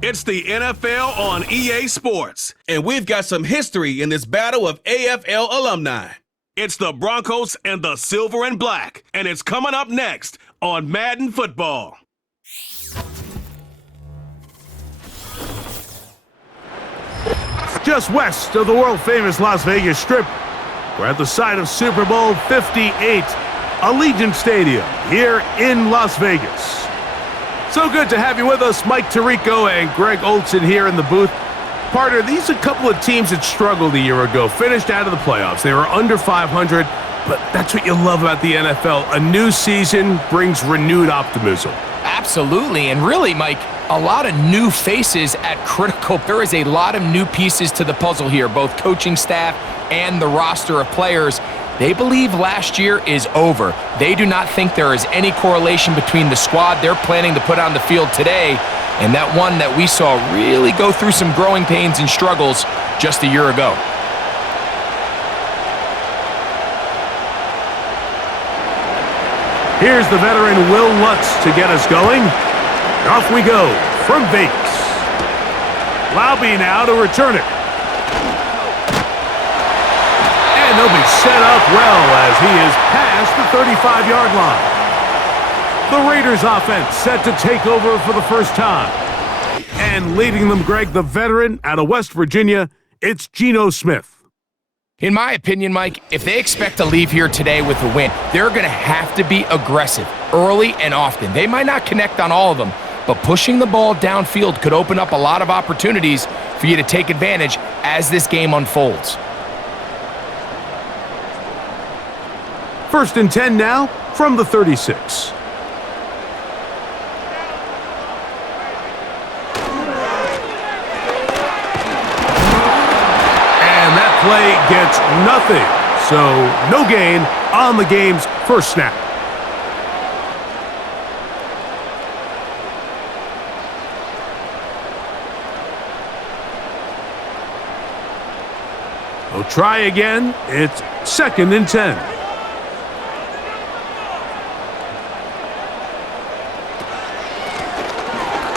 It's the NFL on EA Sports, and we've got some history in this battle of AFL alumni. It's the Broncos and the Silver and Black, and it's coming up next on Madden Football. Just west of the world-famous Las Vegas Strip, we're at the site of Super Bowl 58, Allegiant Stadium here in Las Vegas. So good to have you with us, Mike Tirico and Greg Olson here in the booth. Partner, these are a couple of teams that struggled a year ago, finished out of the playoffs. They were under 500, but that's what you love about the NFL. A new season brings renewed optimism. Absolutely, and really, Mike, a lot of new faces at critical. There is a lot of new pieces to the puzzle here, both coaching staff and the roster of players. They believe last year is over. They do not think there is any correlation between the squad they're planning to put on the field today and that one that we saw really go through some growing pains and struggles just a year ago. Here's the veteran Will Lutz to get us going. Off we go from Vegas. Laube now to return it. And they'll be set up well as he is past the 35-yard line. The Raiders offense set to take over for the first time. And leading them, Greg, the veteran out of West Virginia, it's Geno Smith. In my opinion, Mike, if they expect to leave here today with a win, they're going to have to be aggressive early and often. They might not connect on all of them, but pushing the ball downfield could open up a lot of opportunities for you to take advantage as this game unfolds. 1st and 10 now from the 36. Play gets nothing, so no gain on the game's first snap. They'll try again. It's 2nd and 10.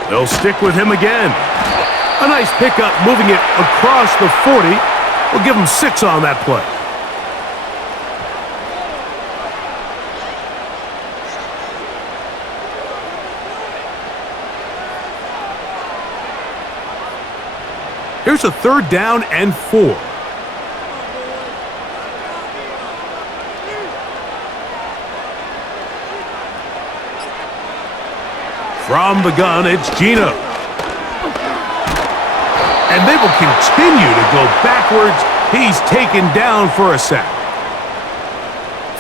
They'll stick with him again. A nice pickup, moving it across the 40. We'll give him 6 on that play. Here's a 3rd down and 4. From the gun, it's Geno. And they will continue to go backwards. He's taken down for a sack.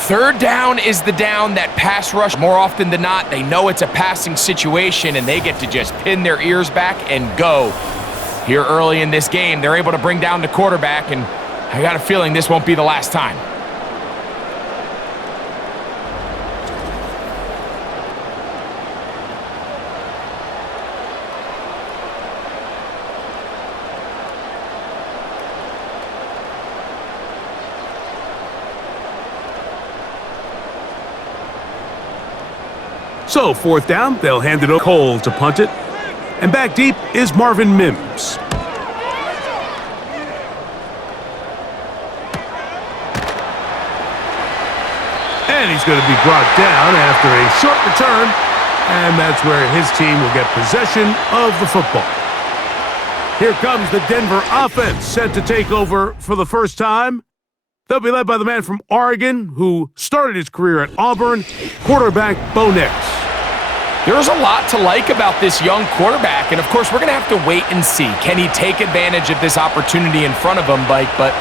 3rd down is the down that pass rush. More often than not, they know it's a passing situation, and they get to just pin their ears back and go. Here early in this game, they're able to bring down the quarterback, and I got a feeling this won't be the last time. So 4th down, they'll hand it over to Cole to punt it. And back deep is Marvin Mims. And he's going to be brought down after a short return. And that's where his team will get possession of the football. Here comes the Denver offense set to take over for the first time. They'll be led by the man from Oregon who started his career at Auburn, quarterback Bo Nix. There's a lot to like about this young quarterback, and of course we're going to have to wait and see. Can he take advantage of this opportunity in front of him, Mike? But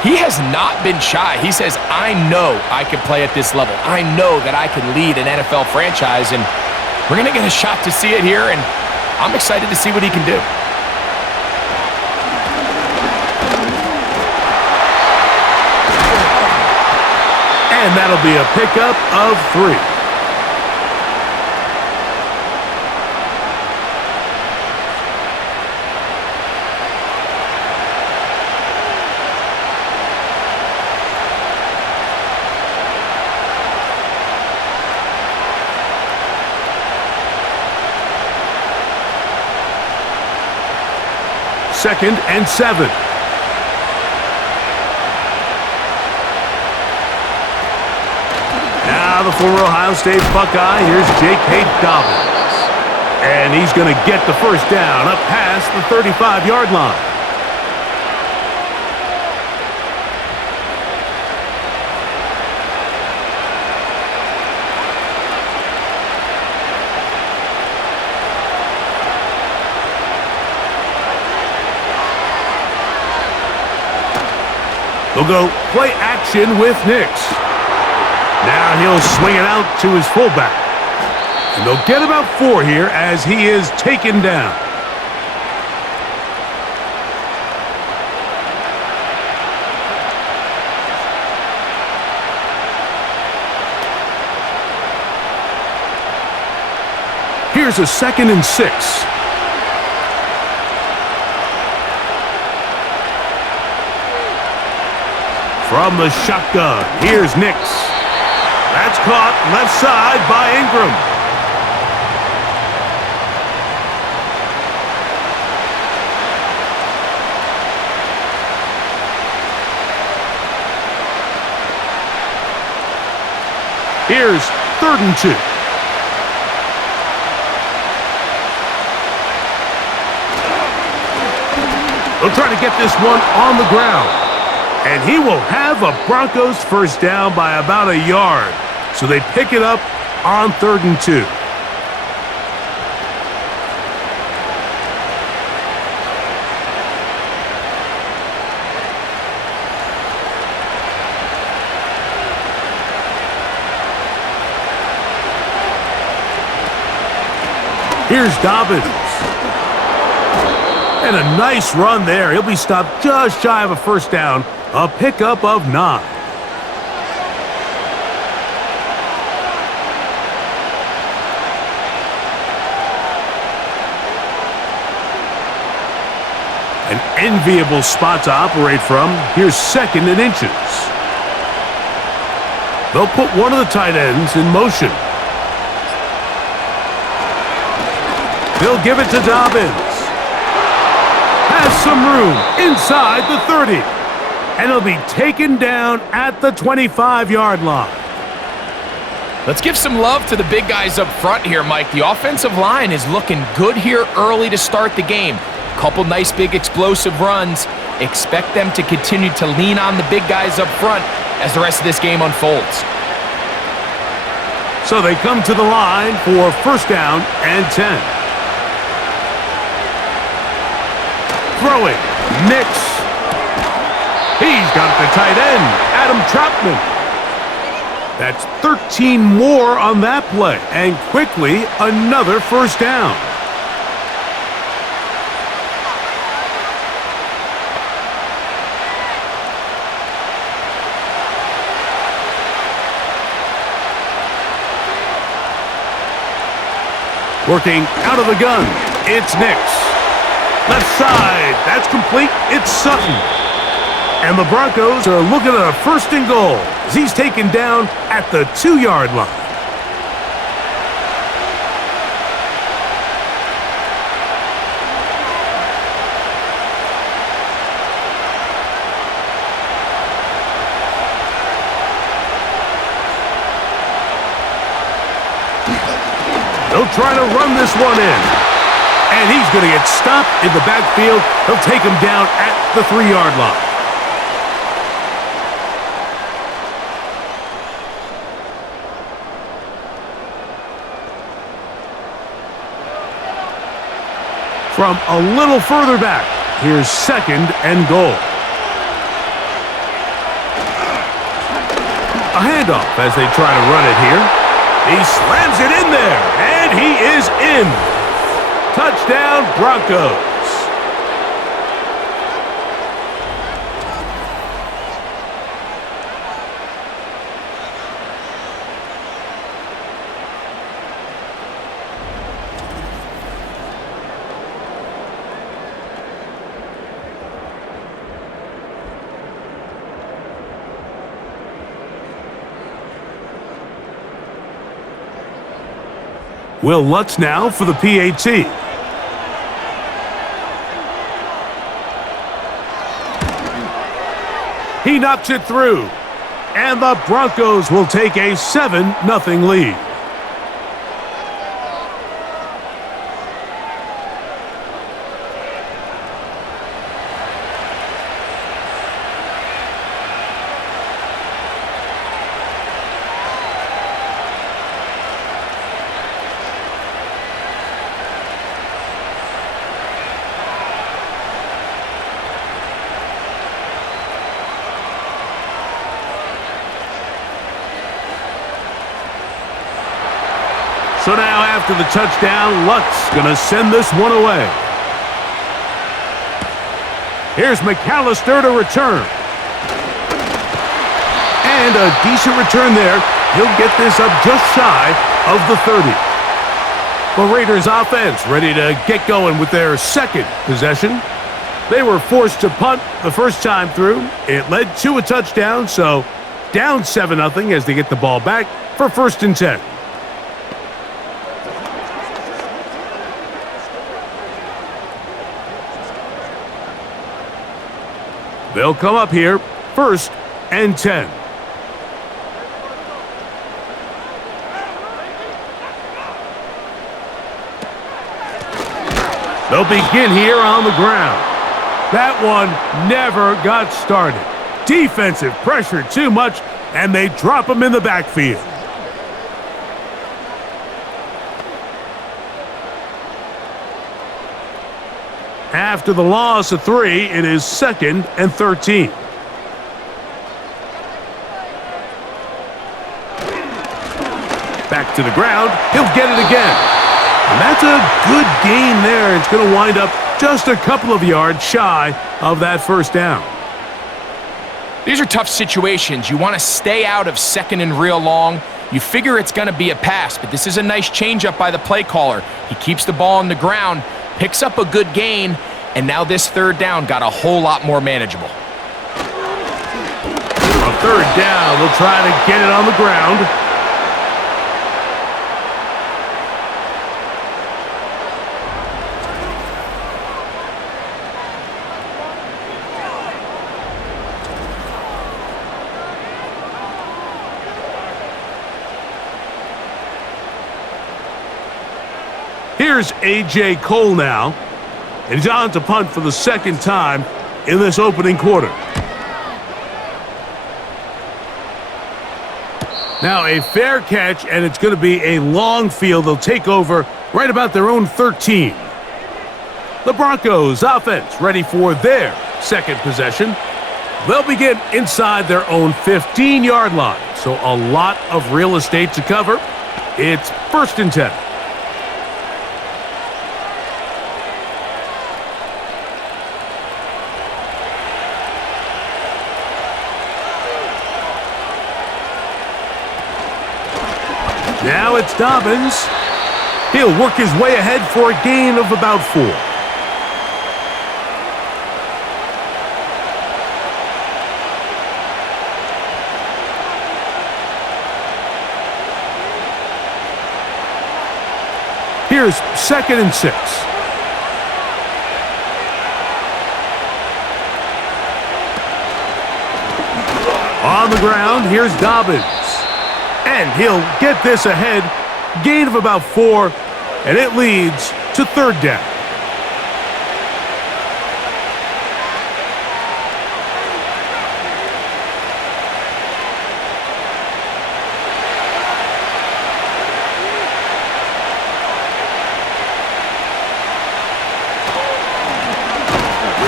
he has not been shy. He says, I know I can play at this level. I know that I can lead an NFL franchise, and we're going to get a shot to see it here, and I'm excited to see what he can do. And that'll be a pickup of 3. 2nd and 7. Now the former Ohio State Buckeye, here's J.K. Dobbins. And he's going to get the first down up past the 35-yard line. They'll go play action with Nix. Now he'll swing it out to his fullback. And they'll get about 4 here as he is taken down. Here's a 2nd and 6. From the shotgun, here's Nix. That's caught left side by Ingram. Here's 3rd and 2. They'll try to get this one on the ground. And he will have a Broncos first down by about a yard. So they pick it up on 3rd and 2. Here's Dobbins. And a nice run there. He'll be stopped just shy of a first down. A pickup of 9. An enviable spot to operate from. Here's 2nd and inches. They'll put one of the tight ends in motion. They'll give it to Dobbins. Has some room inside the 30. And he'll be taken down at the 25-yard line. Let's give some love to the big guys up front here, Mike. The offensive line is looking good here early to start the game. Couple nice big explosive runs. Expect them to continue to lean on the big guys up front as the rest of this game unfolds. So they come to the line for first down and 10. Throwing, Nix. He's got the tight end, Adam Troutman. That's 13 more on that play, and quickly another first down. Working out of the gun, it's Nix. Left side, that's complete, it's Sutton. And the Broncos are looking at a 1st and goal as he's taken down at the 2-yard line. They'll try to run this one in. And he's going to get stopped in the backfield. They'll take him down at the 3-yard line. From a little further back, here's 2nd and goal. A handoff as they try to run it here. He slams it in there, and he is in. Touchdown, Broncos. Will Lutz now for the PAT. He knocks it through. And the Broncos will take a 7-0 lead. So now after the touchdown, Luck's going to send this one away. Here's McAllister to return. And a decent return there. He'll get this up just shy of the 30. The Raiders offense ready to get going with their second possession. They were forced to punt the first time through. It led to a touchdown, so down 7-0 as they get the ball back for 1st and 10. They'll come up here, 1st and 10. They'll begin here on the ground. That one never got started. Defensive pressure too much, and they drop him in the backfield. After the loss of 3, it is 2nd and 13. Back to the ground. He'll get it again. And that's a good gain there. It's going to wind up just a couple of yards shy of that 1st down. These are tough situations. You want to stay out of 2nd and real long. You figure it's going to be a pass, but this is a nice changeup by the play caller. He keeps the ball on the ground, picks up a good gain, and now this 3rd down got a whole lot more manageable. On 3rd down, they'll try to get it on the ground. Here's A.J. Cole now. And he's on to punt for the 2nd time in this opening quarter. Now a fair catch, and it's going to be a long field. They'll take over right about their own 13. The Broncos offense ready for their 2nd possession. They'll begin inside their own 15-yard line. So a lot of real estate to cover. It's 1st and 10. Now it's Dobbins. He'll work his way ahead for a gain of about 4. Here's 2nd and 6. On the ground, here's Dobbins. And he'll get this ahead, gain of about 4, and it leads to 3rd down.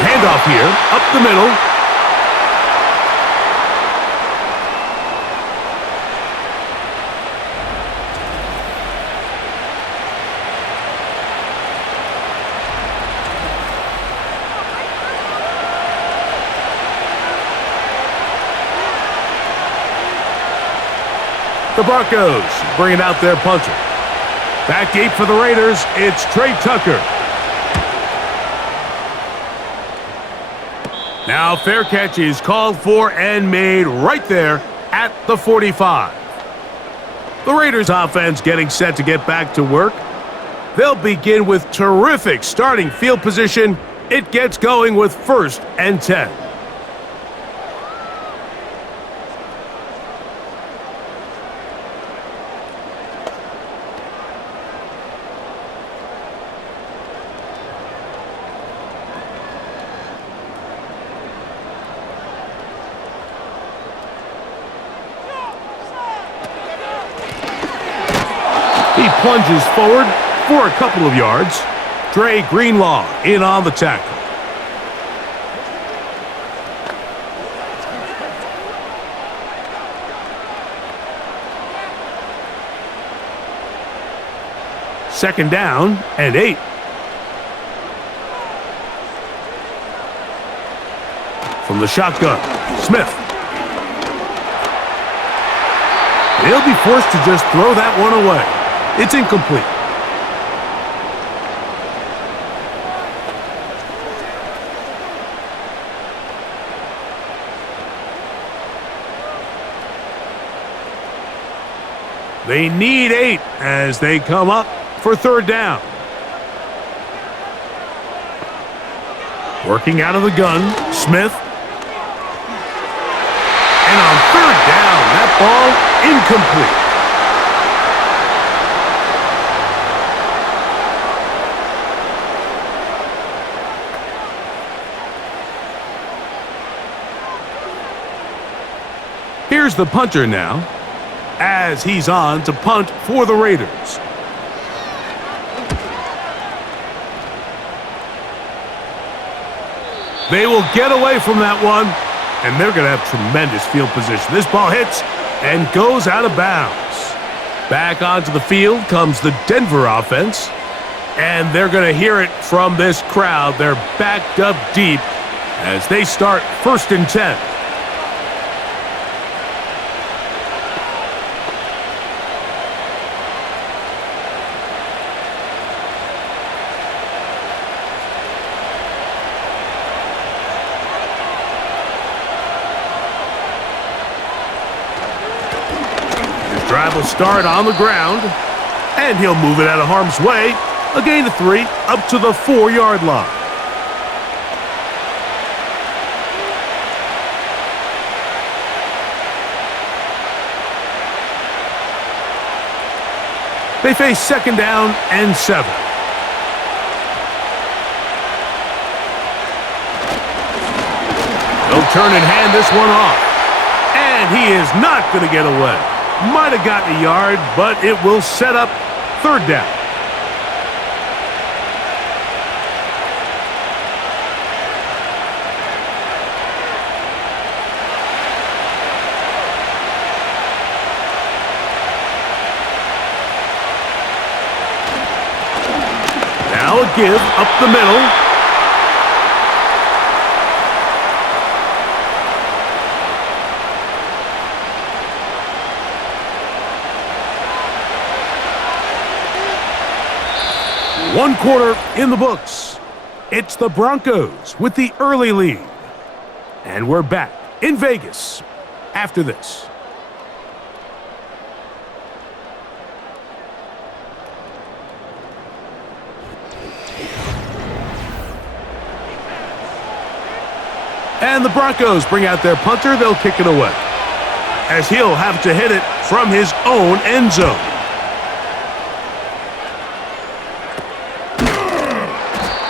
Handoff here, up the middle. The Broncos bringing out their punter. Back deep for the Raiders, it's Trey Tucker. Now fair catch is called for and made right there at the 45. The Raiders offense getting set to get back to work. They'll begin with terrific starting field position. It gets going with 1st and 10. He plunges forward for a couple of yards. Dre Greenlaw in on the tackle. Second down and 8. From the shotgun, Smith. He'll be forced to just throw that one away. It's incomplete. They need 8 as they come up for third down. Working out of the gun, Smith. And on third down, that ball incomplete. Here's the punter now, as he's on to punt for the Raiders. They will get away from that one, and they're going to have tremendous field position. This ball hits and goes out of bounds. Back onto the field comes the Denver offense, and they're going to hear it from this crowd. They're backed up deep as they start 1st and 10. Drive will start on the ground, and he'll move it out of harm's way. A gain of 3 up to the 4-yard line. They face second down and 7. They'll turn and hand this one off, and he is not going to get away. Might have gotten a yard, but it will set up third down. Now a give up the middle. One quarter in the books. It's the Broncos with the early lead. And we're back in Vegas after this. And the Broncos bring out their punter. They'll kick it away, as he'll have to hit it from his own end zone.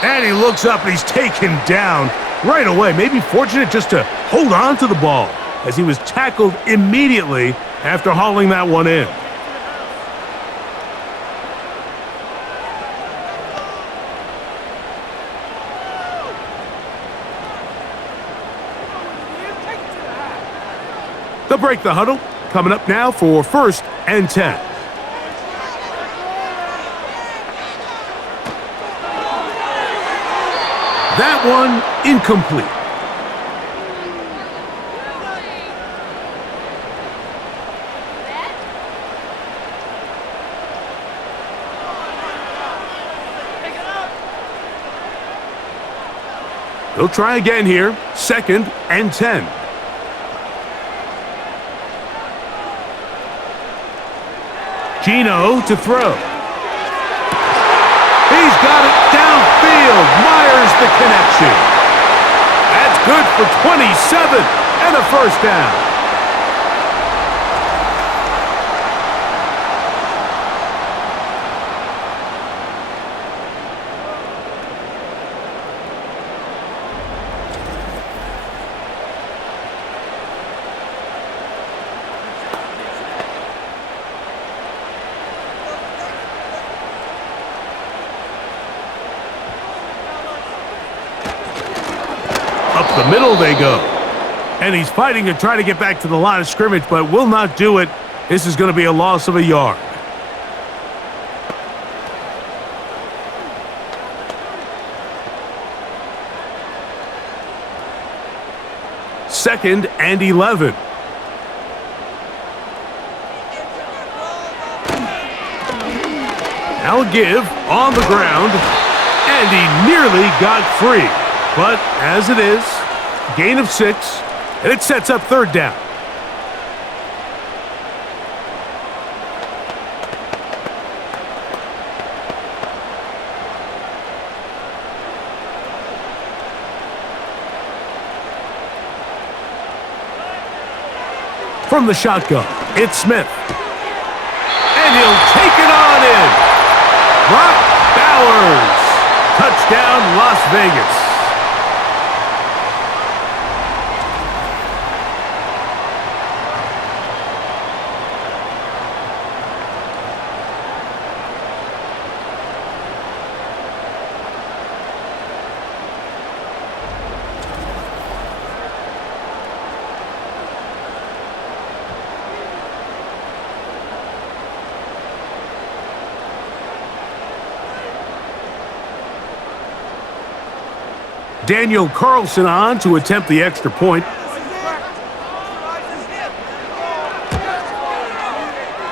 And he looks up and he's taken down right away. Maybe fortunate just to hold on to the ball, as he was tackled immediately after hauling that one in. They'll break the huddle. Coming up now for 1st and 10. That one incomplete. They'll try again here. 2nd and 10. Gino to throw. He's got it downfield. Myers the connection. That's good for 27 and a first down. the middle they go. And he's fighting to try to get back to the line of scrimmage, but will not do it. This is going to be a loss of a yard. Second and 11. Now a give on the ground, and he nearly got free. But as it is, gain of 6, and it sets up third down. From the shotgun, it's Smith. And he'll take it on in. Brock Bowers. Touchdown, Las Vegas. Daniel Carlson on to attempt the extra point.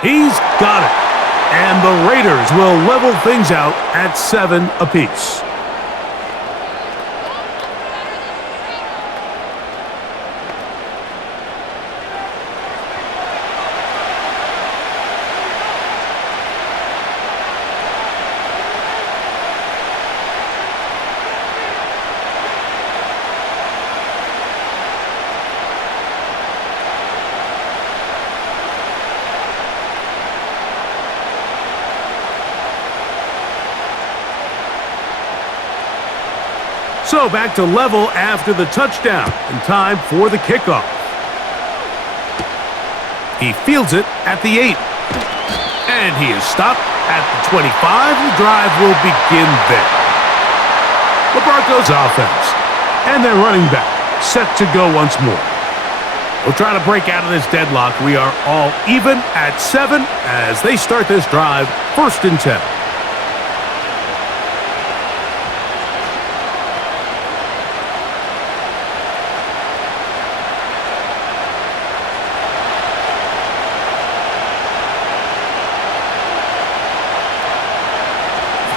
He's got it. And the Raiders will level things out at 7 apiece. So back to level after the touchdown, and time for the kickoff. He fields it at the 8. And he is stopped at the 25. The drive will begin there. The Broncos offense. And their running back set to go once more. We'll try to break out of this deadlock. We are all even at 7 as they start this drive, 1st and 10.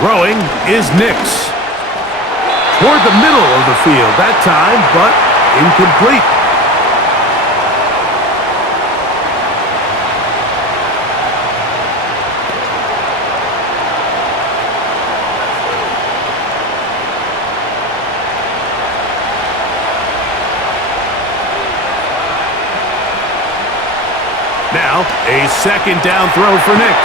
Throwing is Nix. Toward the middle of the field that time, but incomplete. Now, a 2nd down throw for Nix.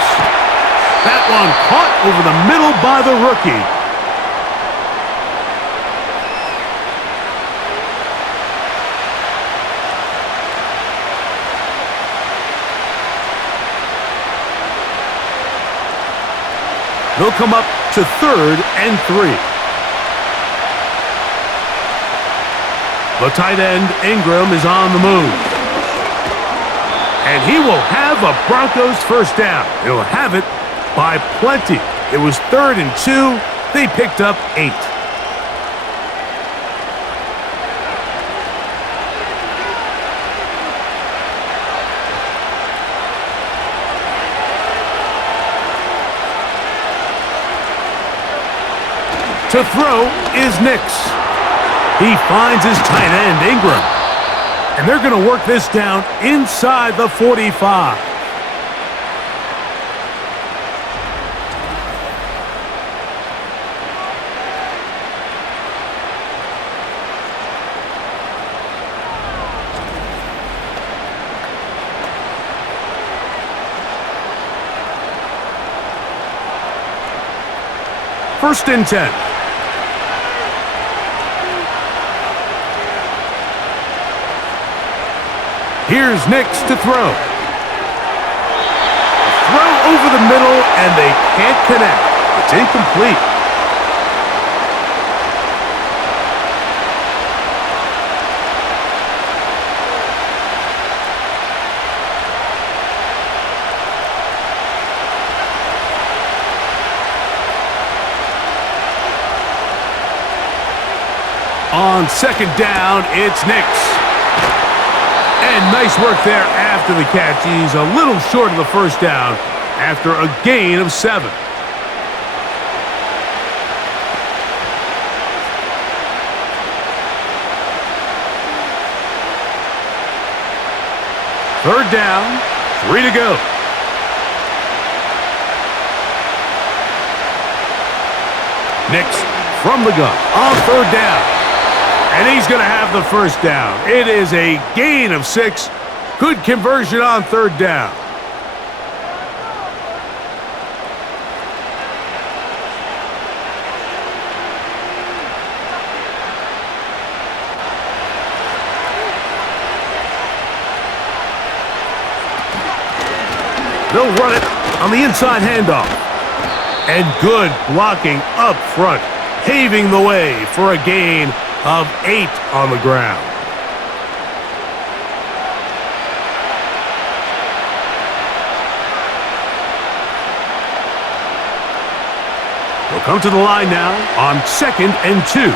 That one caught over the middle by the rookie. They'll come up to 3rd and 3. The tight end, Ingram, is on the move. And he will have a Broncos 1st down. He'll have it by plenty. It was 3rd and 2. They picked up 8. To throw is Nix. He finds his tight end, Ingram. And they're going to work this down inside the 45. First and 10. Here's Nix to throw. Throw over the middle, and they can't connect. It's incomplete. On second down, it's Nix. And nice work there after the catch. He's a little short of the first down after a gain of 7. Third down, 3 to go. Nix from the gun on third down. And he's going to have the first down. It is a gain of 6. Good conversion on third down. They'll run it on the inside handoff. And good blocking up front, paving the way for a gain of 8 on the ground. They'll come to the line now on 2nd and 2.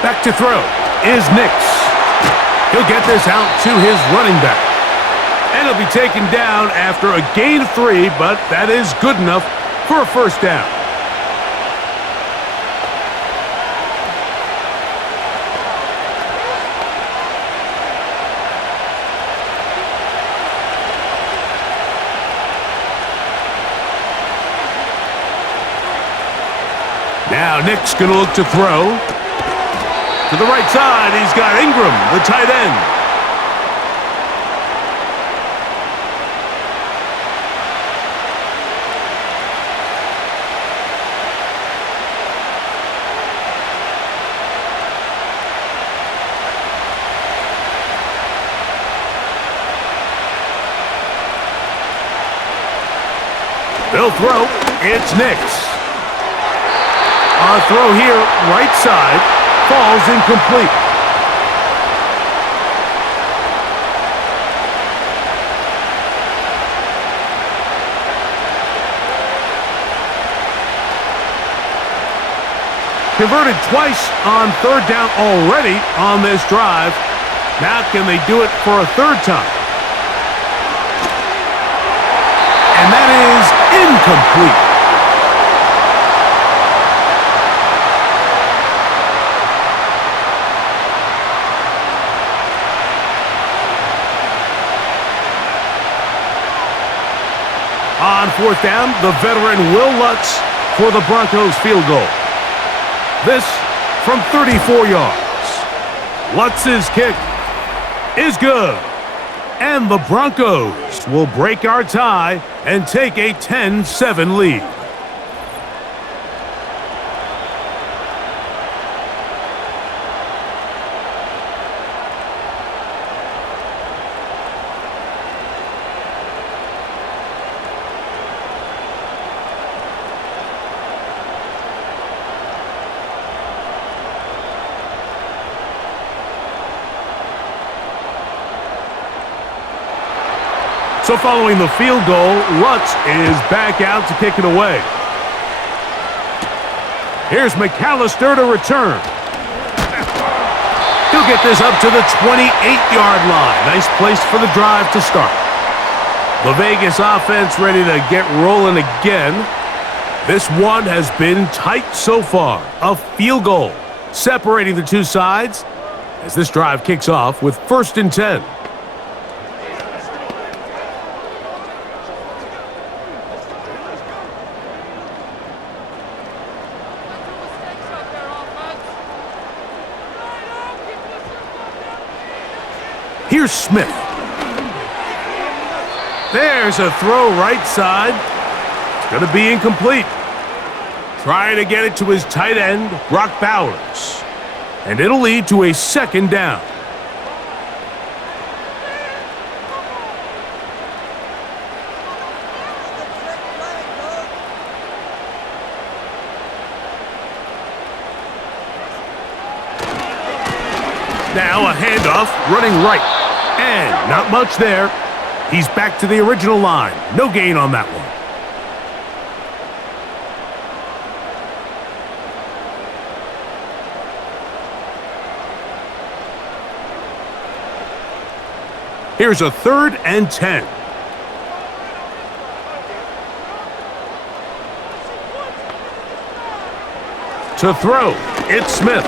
Back to throw is Nix. He'll get this out to his running back. And he'll be taken down after a gain of 3, but that is good enough for a first down. Now Nick's going to look to throw. To the right side, he's got Ingram, the tight end. They'll throw. It's Nix. On a throw here, right side. Falls incomplete. Converted twice on third down already on this drive. Now can they do it for a third time? And that is incomplete. On fourth down, the veteran Will Lutz for the Broncos field goal. This from 34 yards. Lutz's kick is good. And the Broncos will break our tie and take a 10-7 lead. So following the field goal, Lutz is back out to kick it away. Here's McAllister to return. He'll get this up to the 28-yard line. Nice place for the drive to start. The Vegas offense ready to get rolling again. This one has been tight so far. A field goal separating the two sides as this drive kicks off with 1st and 10. Here's Smith. There's a throw right side. It's going to be incomplete. Trying to get it to his tight end, Brock Bowers. And it'll lead to a 2nd down. Now a handoff running right. And not much there. He's back to the original line. No gain on that one. Here's a 3rd and 10. To throw, it's Smith.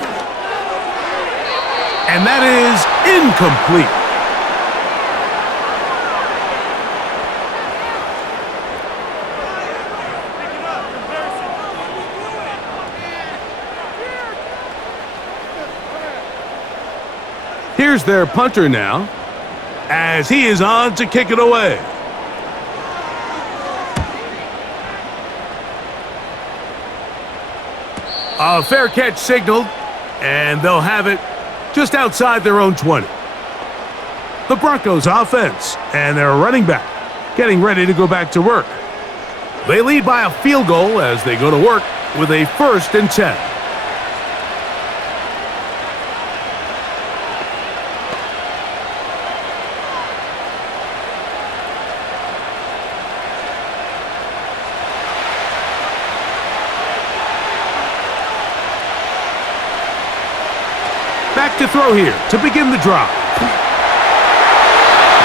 And that is incomplete. Here's their punter now, as he is on to kick it away. A fair catch signaled, and they'll have it just outside their own 20. The Broncos offense and their running back getting ready to go back to work. They lead by a field goal as they go to work with a 1st and 10. Back to throw here to begin the drive.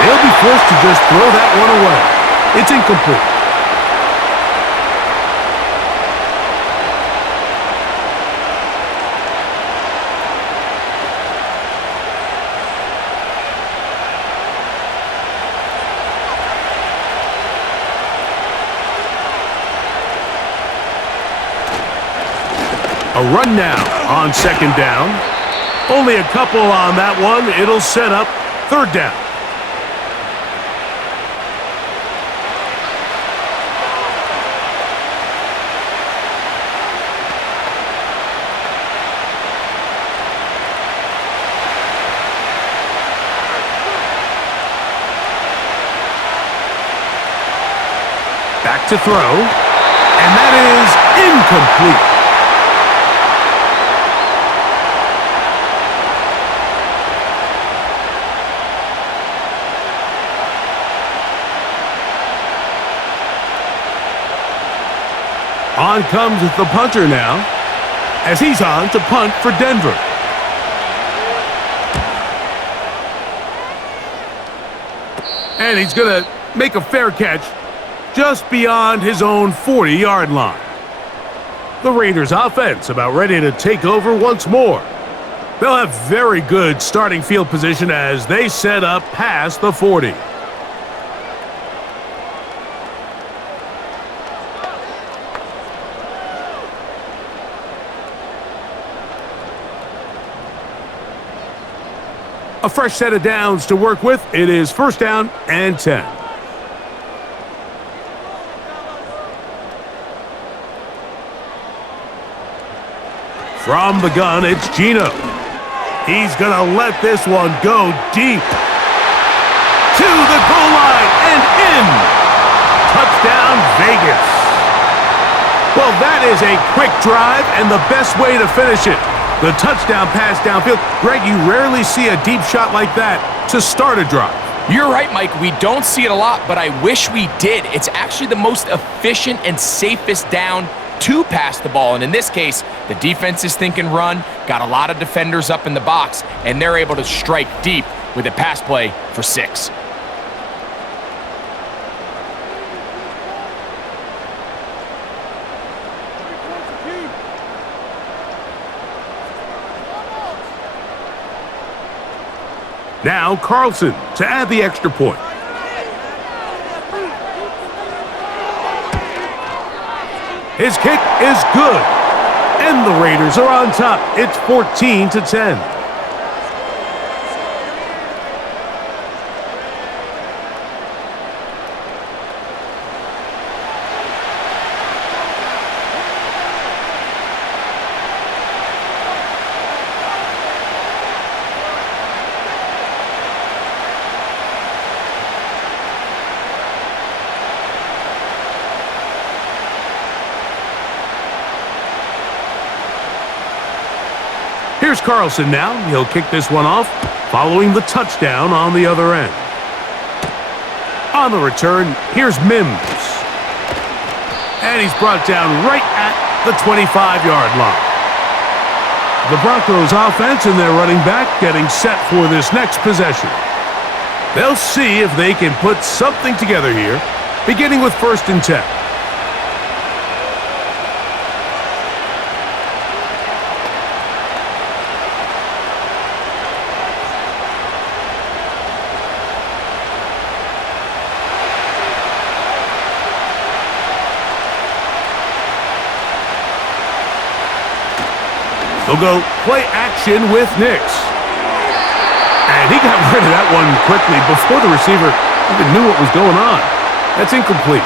They'll be forced to just throw that one away. It's incomplete. A run now on 2nd down. Only a couple on that one. It'll set up 3rd down. Back to throw. And that is incomplete. On comes the punter now, as he's on to punt for Denver. And he's going to make a fair catch just beyond his own 40-yard line. The Raiders offense about ready to take over once more. They'll have very good starting field position as they set up past the 40. A fresh set of downs to work with. It is 1st down and 10. From the gun, it's Geno. He's going to let this one go deep. To the goal line and in. Touchdown, Vegas. Well, that is a quick drive and the best way to finish it. The touchdown pass downfield. Greg, you rarely see a deep shot like that to start a drive. You're right, Mike. We don't see it a lot, but I wish we did. It's actually the most efficient and safest down to pass the ball. And in this case, the defense is thinking run, got a lot of defenders up in the box, and they're able to strike deep with a pass play for 6. Now Carlson to add the extra point. His kick is good. And the Raiders are on top. It's 14-10. Here's Carlson now. He'll kick this one off, following the touchdown on the other end. On the return, here's Mims. And he's brought down right at the 25-yard line. The Broncos offense and their running back getting set for this next possession. They'll see if they can put something together here, beginning with 1st and 10. They'll go play action with Nix. And he got rid of that one quickly before the receiver even knew what was going on. That's incomplete.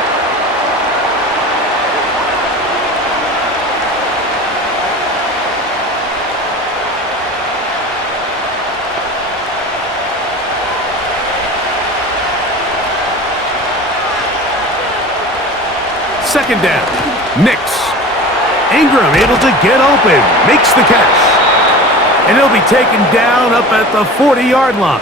Second down, Nix. Ingram able to get open, makes the catch. And he'll be taken down up at the 40-yard line.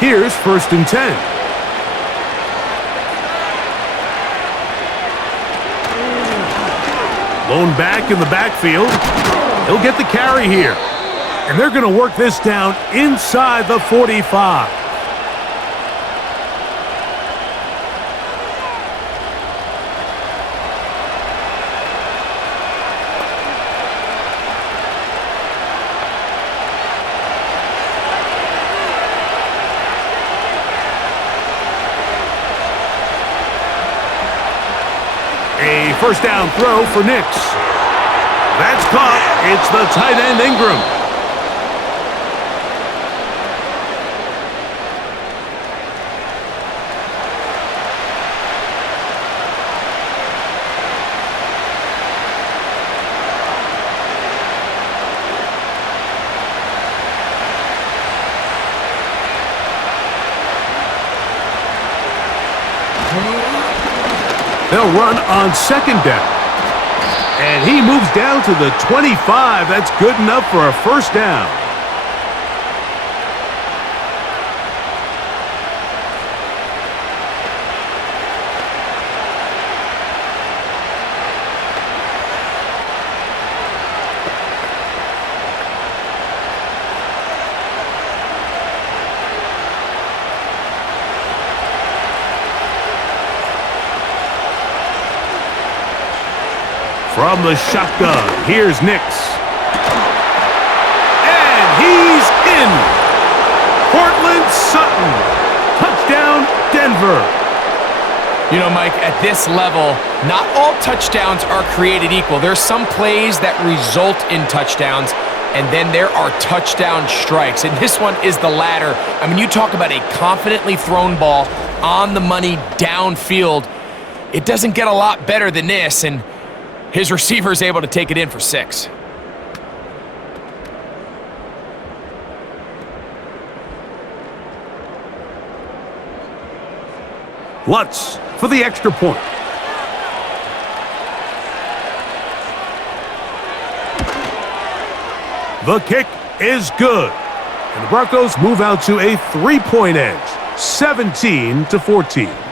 Here's 1st and 10. Lone back in the backfield. He'll get the carry here. And they're going to work this down inside the 45. A 1st down throw for Nix. That's caught. It's the tight end Ingram. They'll run on 2nd down. And he moves down to the 25. That's good enough for a 1st down. From the shotgun, here's Nix. And he's in. Cortland Sutton. Touchdown, Denver. You know, Mike, at this level, not all touchdowns are created equal. There's some plays that result in touchdowns, and then there are touchdown strikes. And this one is the latter. I mean, you talk about a confidently thrown ball on the money downfield. It doesn't get a lot better than this, and his receiver is able to take it in for 6. Lutz for the extra point. The kick is good. And the Broncos move out to a 3-point edge, 17-14.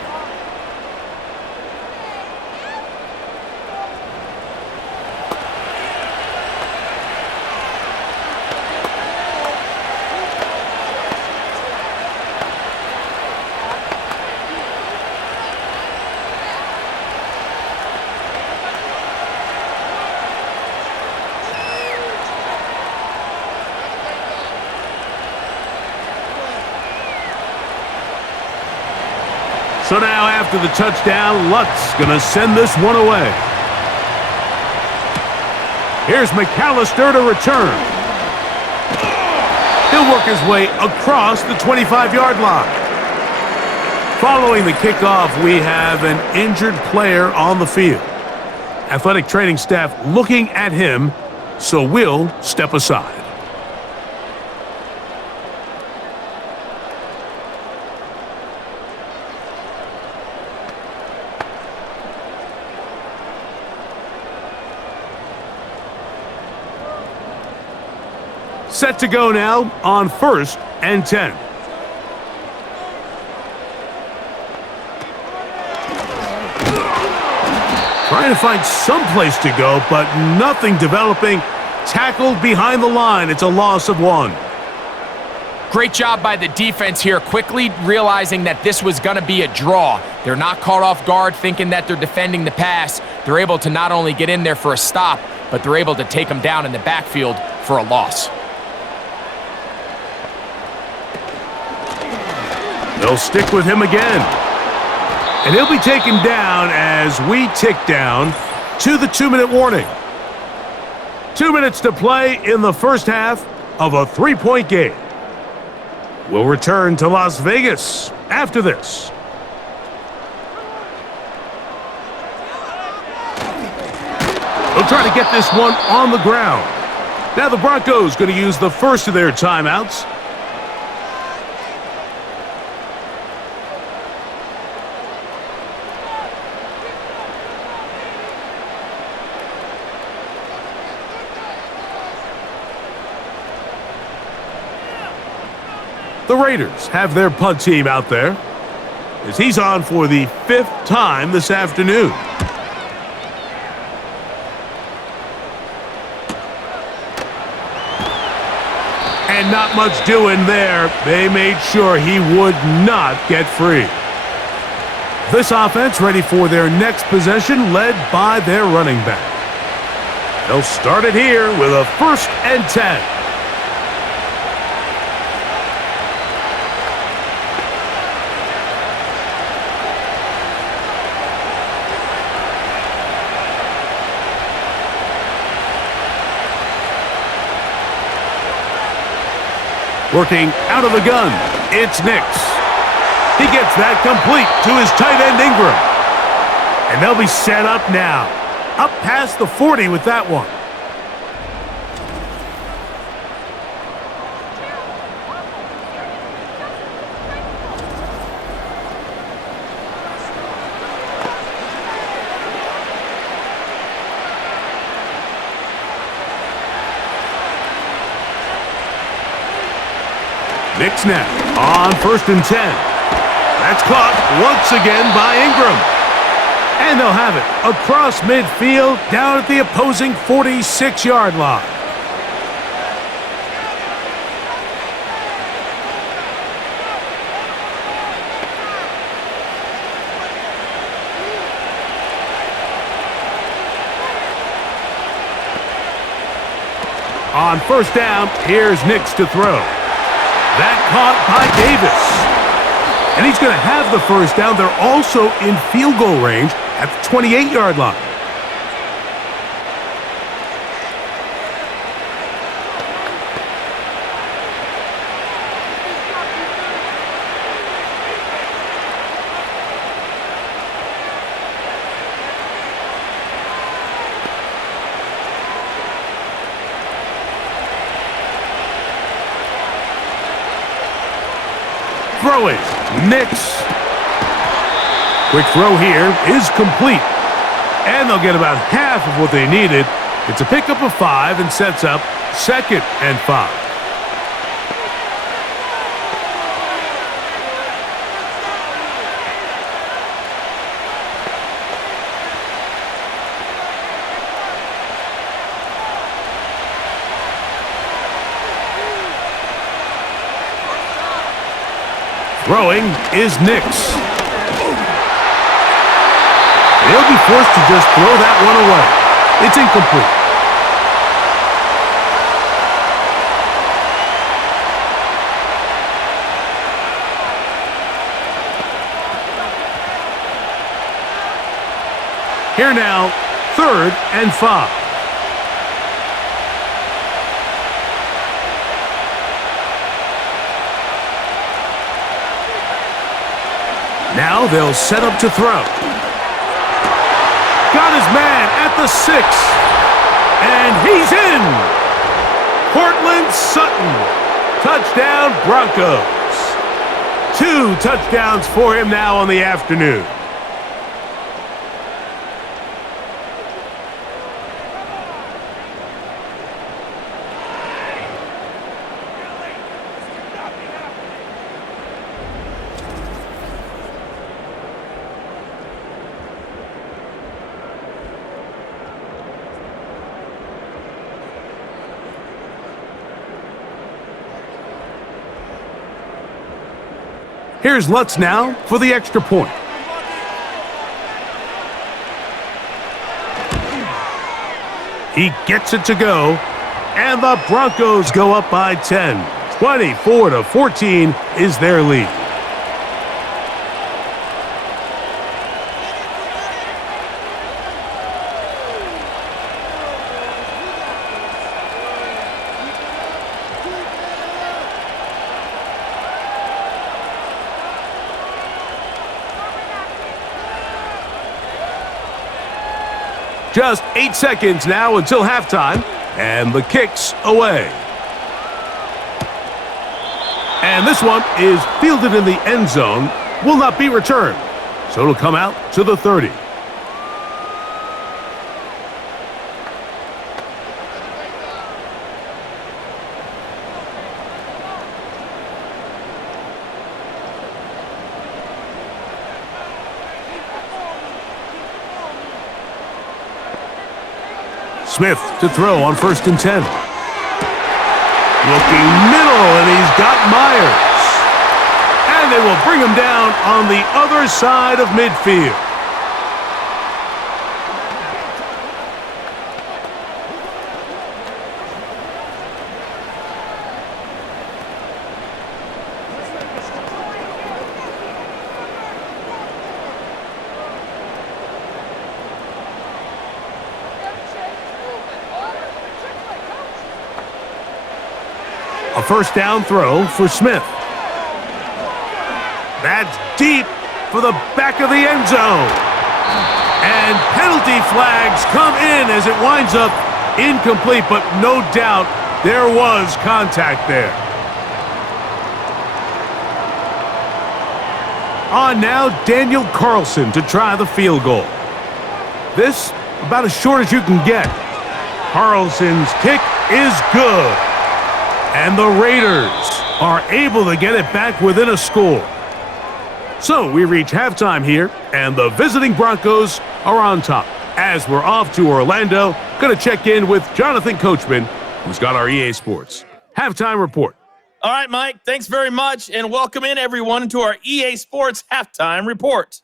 So now after the touchdown, Lutz gonna send this one away. Here's McAllister to return. He'll work his way across the 25-yard line. Following the kickoff, we have an injured player on the field. Athletic training staff looking at him, so we'll step aside. Set to go now on 1st and 10. Trying to find some place to go, but nothing developing. Tackled behind the line. It's a loss of 1. Great job by the defense here, quickly realizing that this was going to be a draw. They're not caught off guard thinking that they're defending the pass. They're able to not only get in there for a stop, but they're able to take them down in the backfield for a loss. They'll stick with him again. And he'll be taken down as we tick down to the 2-minute warning. 2 minutes to play in the first half of a 3-point game. We'll return to Las Vegas after this. They'll try to get this one on the ground. Now the Broncos going to use the first of their timeouts. The Raiders have their punt team out there as he's on for the 5th time this afternoon. And not much doing there. They made sure he would not get free. This offense ready for their next possession, led by their running back. They'll start it here with a 1st and 10. Working out of the gun, it's Nix. He gets that complete to his tight end Ingram. And they'll be set up now. Up past the 40 with that one. Nix now on 1st and 10. That's caught once again by Ingram. And they'll have it across midfield down at the opposing 46-yard line. On 1st down, here's Nix to throw. That caught by Davis. And he's going to have the 1st down. They're also in field goal range at the 28-yard line. Throwing, Nix. Quick throw here is complete. And they'll get about half of what they needed. It's a pickup of 5 and sets up 2nd and 5. Throwing is Nix. He'll be forced to just throw that one away. It's incomplete. Here now, 3rd and 5. Now they'll set up to throw. Got his man at the 6. And he's in. Cortland Sutton. Touchdown, Broncos. 2 touchdowns for him now on the afternoon. Here's Lutz now for the extra point. He gets it to go, and the Broncos go up by 10. 24-14 is their lead. Just 8 seconds now until halftime, and the kick's away. And this one is fielded in the end zone, will not be returned, so it'll come out to the 30. Smith to throw on 1st and 10. Looking middle, and he's got Myers. And they will bring him down on the other side of midfield. A 1st down throw for Smith. That's deep for the back of the end zone. And penalty flags come in as it winds up incomplete, but no doubt there was contact there. On now, Daniel Carlson to try the field goal. This about as short as you can get. Carlson's kick is good. And the Raiders are able to get it back within a score. So we reach halftime here, and the visiting Broncos are on top. As we're off to Orlando, going to check in with Jonathan Coachman, who's got our EA Sports halftime report. All right, Mike, thanks very much, and welcome in everyone to our EA Sports halftime report.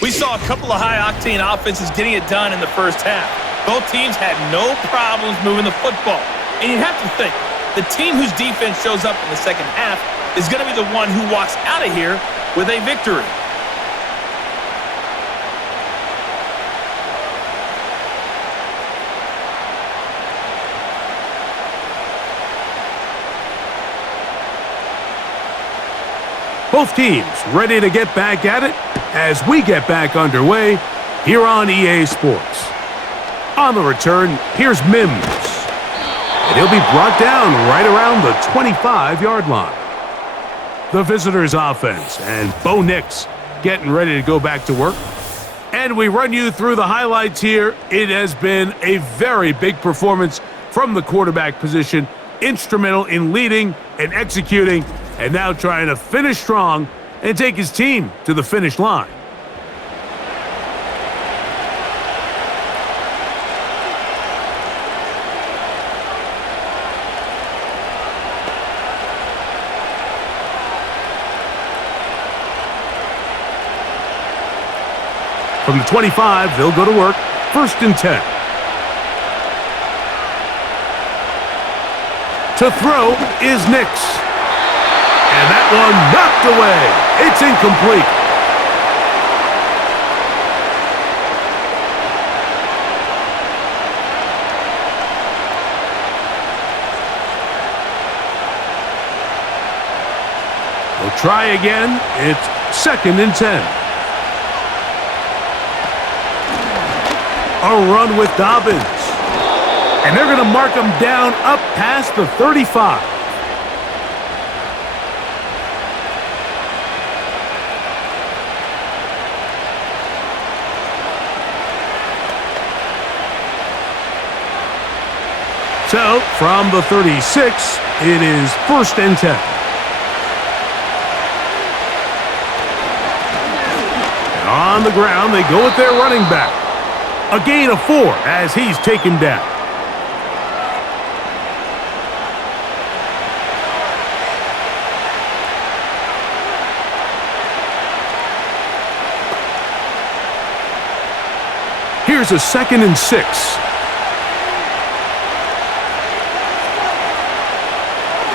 We saw a couple of high-octane offenses getting it done in the first half. Both teams had no problems moving the football. And you have to think, the team whose defense shows up in the second half is going to be the one who walks out of here with a victory. Both teams ready to get back at it as we get back underway here on EA Sports. On the return, here's Mims. And he'll be brought down right around the 25-yard line. The visitors' offense, and Bo Nix getting ready to go back to work. And we run you through the highlights here. It has been a very big performance from the quarterback position, instrumental in leading and executing, and now trying to finish strong and take his team to the finish line. From the 25, they'll go to work. 1st and 10. To throw is Nix. And that one knocked away. It's incomplete. They'll try again. It's 2nd and 10. A run with Dobbins. And they're going to mark him down up past the 35. So, from the 36, it is 1st and 10. And on the ground, they go with their running back. A gain of 4 as he's taken down. Here's a 2nd and 6.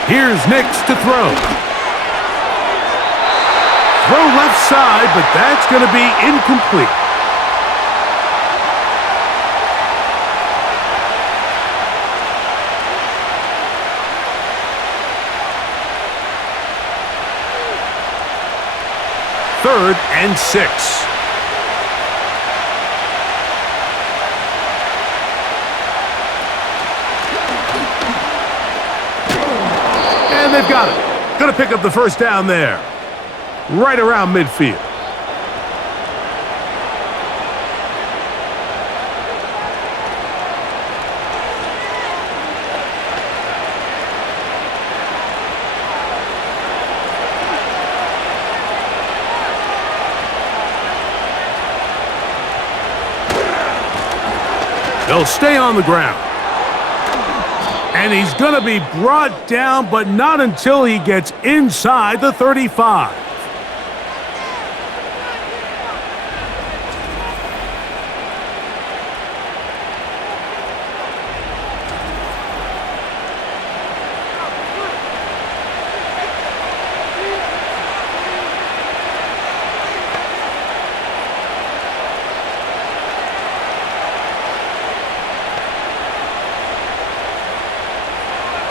Here's Nix to throw. Throw left side, but that's going to be incomplete. Third and 6. And they've got it. Going to pick up the first down there. Right around midfield. They'll stay on the ground. And he's going to be brought down, but not until he gets inside the 35.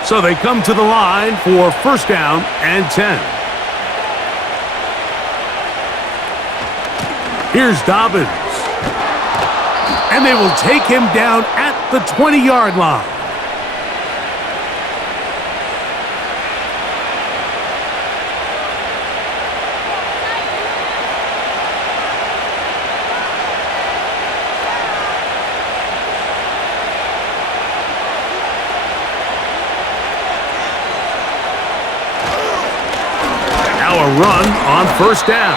So they come to the line for first down and 10. Here's Dobbins. And they will take him down at the 20-yard line. Run on first down.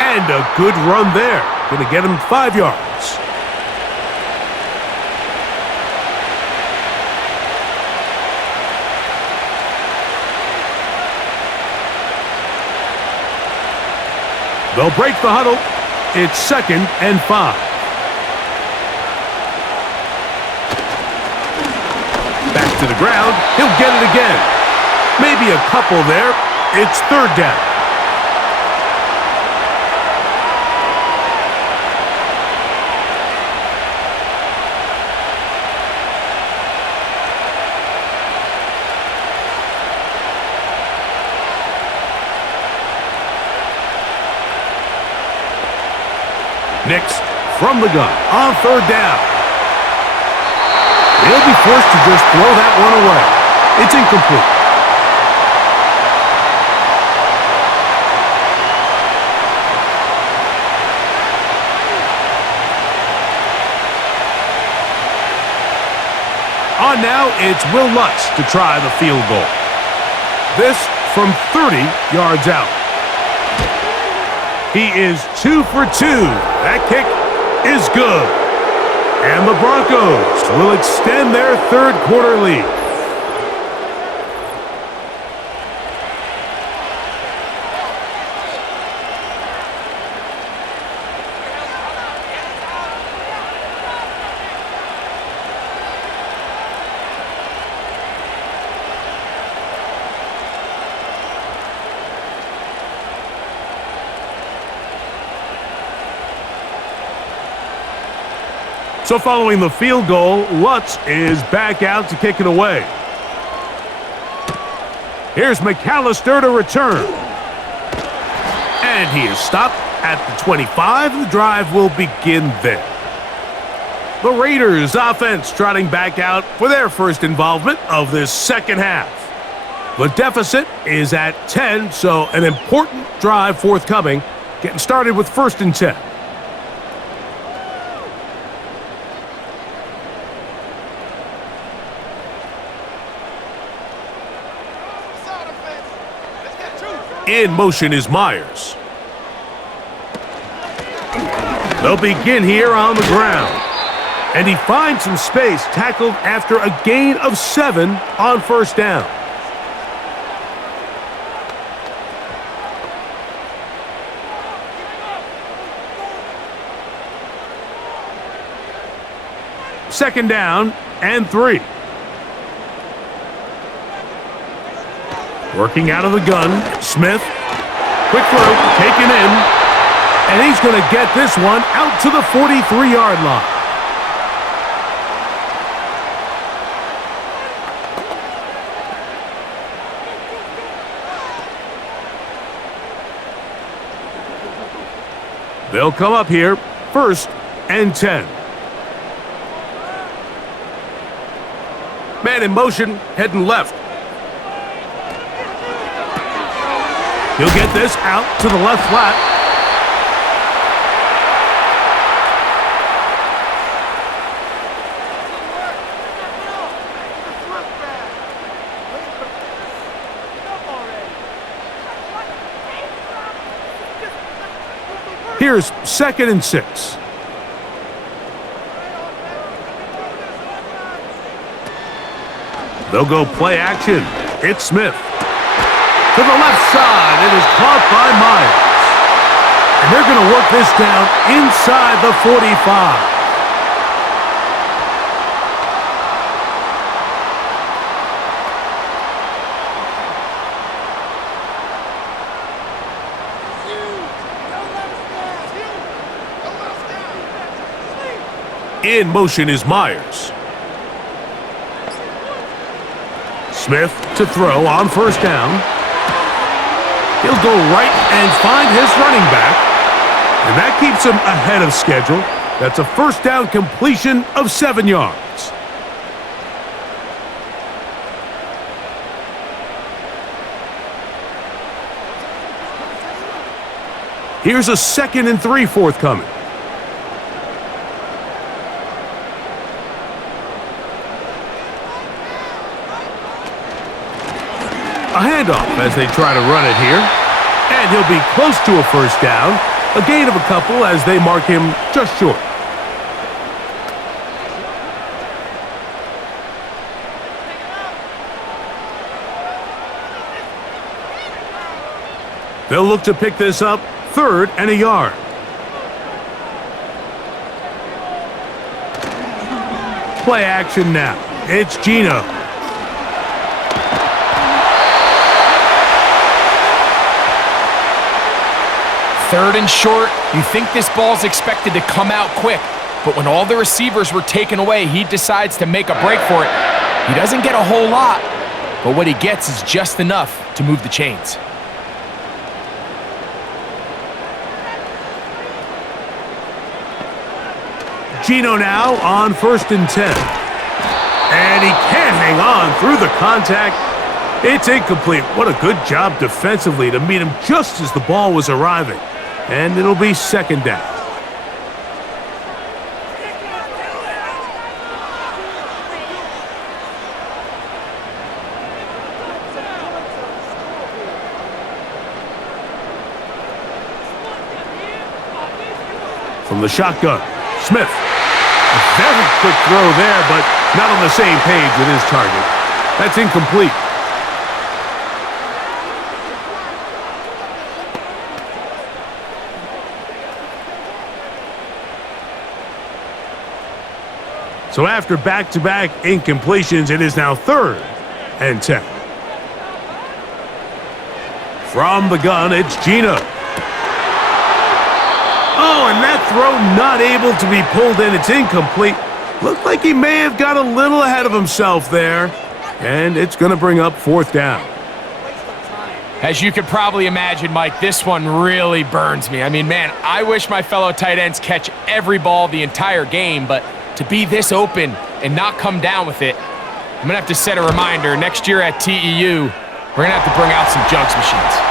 And a good run there. Going to get him 5 yards. They'll break the huddle. It's 2nd and 5. Back to the ground. He'll get it again. Maybe a couple there. It's 3rd down. Nix from the gun on 3rd down. They'll be forced to just throw that one away. It's incomplete. On now, it's Will Lutz to try the field goal. This from 30 yards out. He is 2 for 2. That kick is good. And the Broncos will extend their 3rd quarter lead. So following the field goal, Lutz is back out to kick it away. Here's McAllister to return. And he is stopped at the 25. The drive will begin there. The Raiders offense trotting back out for their first involvement of this second half. The deficit is at 10, so an important drive forthcoming, getting started with 1st and 10. In motion is Myers. They'll begin here on the ground. And he finds some space, tackled after a gain of 7 on first down. 2nd down and 3. Working out of the gun, Smith. Quick throw, taken in. And he's going to get this one out to the 43-yard line. They'll come up here, 1st and 10. Man in motion, heading left. He'll get this out to the left flat. Here's 2nd and 6. They'll go play action. It's Smith. To the left side. It is caught by Myers. And they're going to work this down inside the 45. In motion is Myers. Smith to throw on 1st down. He'll go right and find his running back. And that keeps him ahead of schedule. That's a 1st down completion of 7 yards. Here's a 2nd and 3 forthcoming. A handoff as they try to run it here. And he'll be close to a 1st down. A gain of a couple as they mark him just short. They'll look to pick this up 3rd and a yard. Play action now. It's Geno. Third and short, you think this ball's expected to come out quick, but when all the receivers were taken away, he decides to make a break for it. He doesn't get a whole lot, but what he gets is just enough to move the chains. Geno now on 1st and 10. And he can't hang on through the contact. It's incomplete. What a good job defensively to meet him just as the ball was arriving. And it'll be 2nd down. From the shotgun, Smith. A very quick throw there, but not on the same page with his target. That's incomplete. So after back-to-back incompletions, it is now 3rd and 10. From the gun, it's Geno. Oh, and that throw not able to be pulled in. It's incomplete. Looked like he may have got a little ahead of himself there. And it's going to bring up 4th down. As you could probably imagine, Mike, this one really burns me. I mean, man, I wish my fellow tight ends catch every ball the entire game, but to be this open and not come down with it, I'm going to have to set a reminder. Next year at TEU, we're going to have to bring out some jugs machines.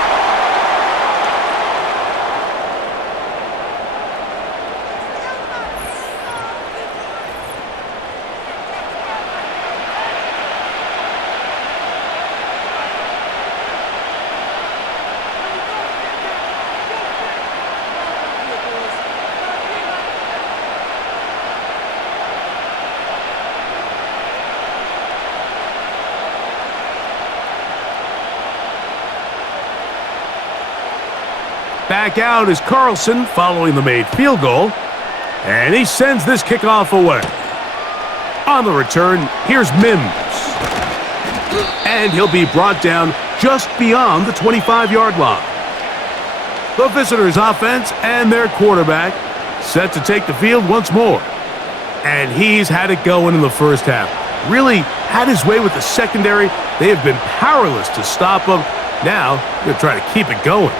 Back out is Carlson following the made field goal. And he sends this kickoff away. On the return, here's Mims. And he'll be brought down just beyond the 25-yard line. The visitors' offense and their quarterback set to take the field once more. And he's had it going in the first half. Really had his way with the secondary. They have been powerless to stop him. Now, they'll try to keep it going.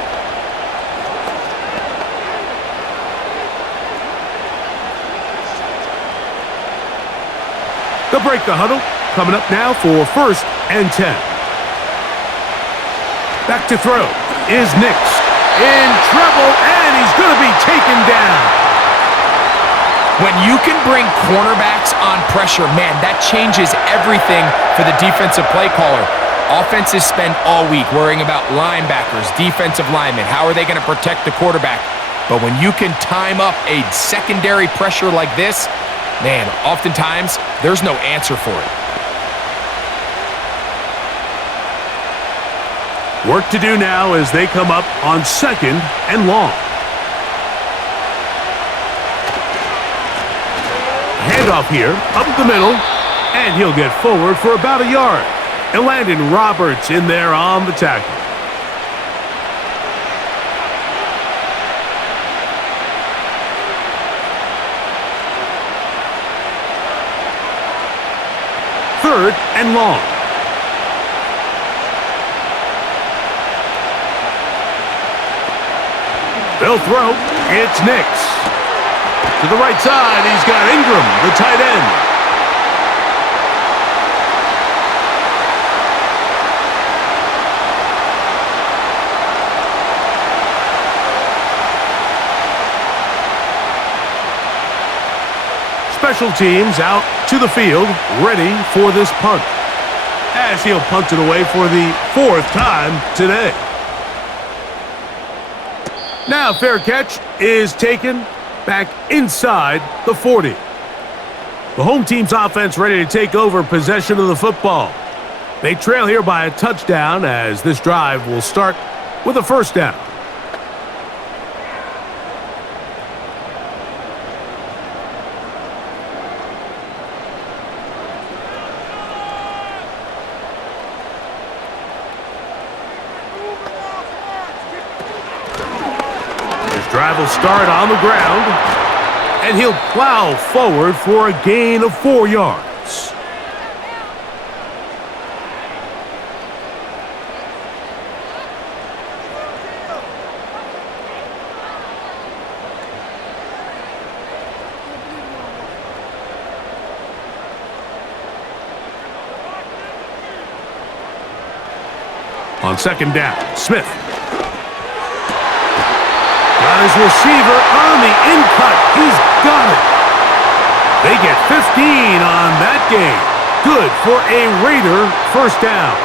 They'll break the huddle. Coming up now for 1st and 10. Back to throw is Nix. In trouble, and he's going to be taken down. When you can bring cornerbacks on pressure, man, that changes everything for the defensive play caller. Offenses spend all week worrying about linebackers, defensive linemen. How are they going to protect the quarterback? But when you can time up a secondary pressure like this, man, oftentimes there's no answer for it. Work to do now as they come up on 2nd and long. Handoff here, up the middle, and he'll get forward for about a yard. And Landon Roberts in there on the tackle. Third and long. They'll throw. It's Nix. To the right side, he's got Ingram, the tight end. Special teams out to the field, ready for this punt. As he'll punt it away for the 4th time today. Now fair catch is taken back inside the 40. The home team's offense ready to take over possession of the football. They trail here by a touchdown as this drive will start with a 1st down. Drive will start on the ground, and he'll plow forward for a gain of 4 yards. On 2nd down, Smith. Got his receiver on the in-cut. He's got it. They get 15 on that game. Good for a Raider 1st down.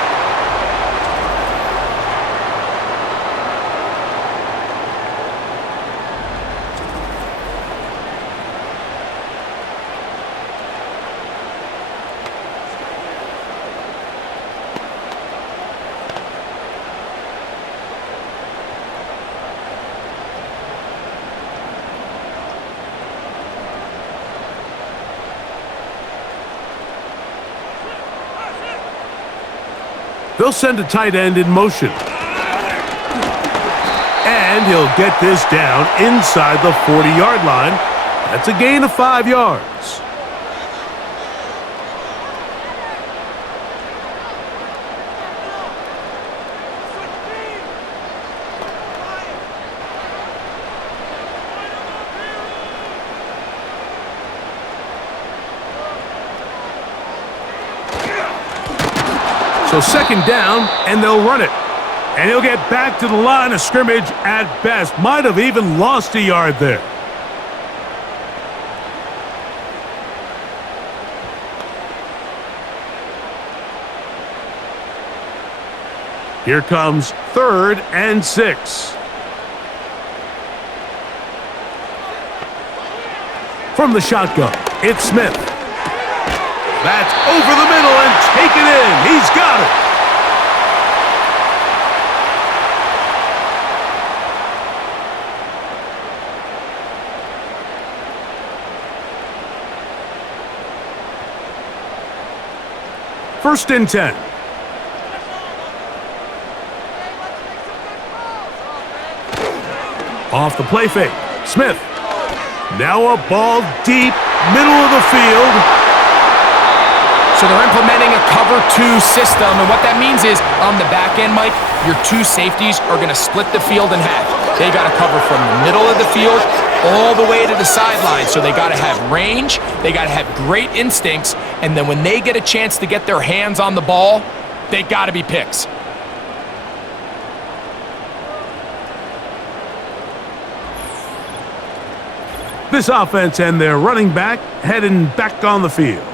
They'll send a tight end in motion. And he'll get this down inside the 40-yard line. That's a gain of 5 yards. So 2nd down, and they'll run it. And he'll get back to the line of scrimmage at best. Might have even lost a yard there. Here comes 3rd and 6. From the shotgun, it's Smith. That's over the middle and taken in. He's got it. First and 10. Off the play fake. Smith. Now a ball deep, middle of the field. So they're implementing a cover 2 system, and what that means is on the back end, Mike, your 2 safeties are going to split the field in half. They got to cover from the middle of the field all the way to the sideline. So they got to have range, they got to have great instincts, and then when they get a chance to get their hands on the ball, they got to be picks. This offense and their running back heading back on the field.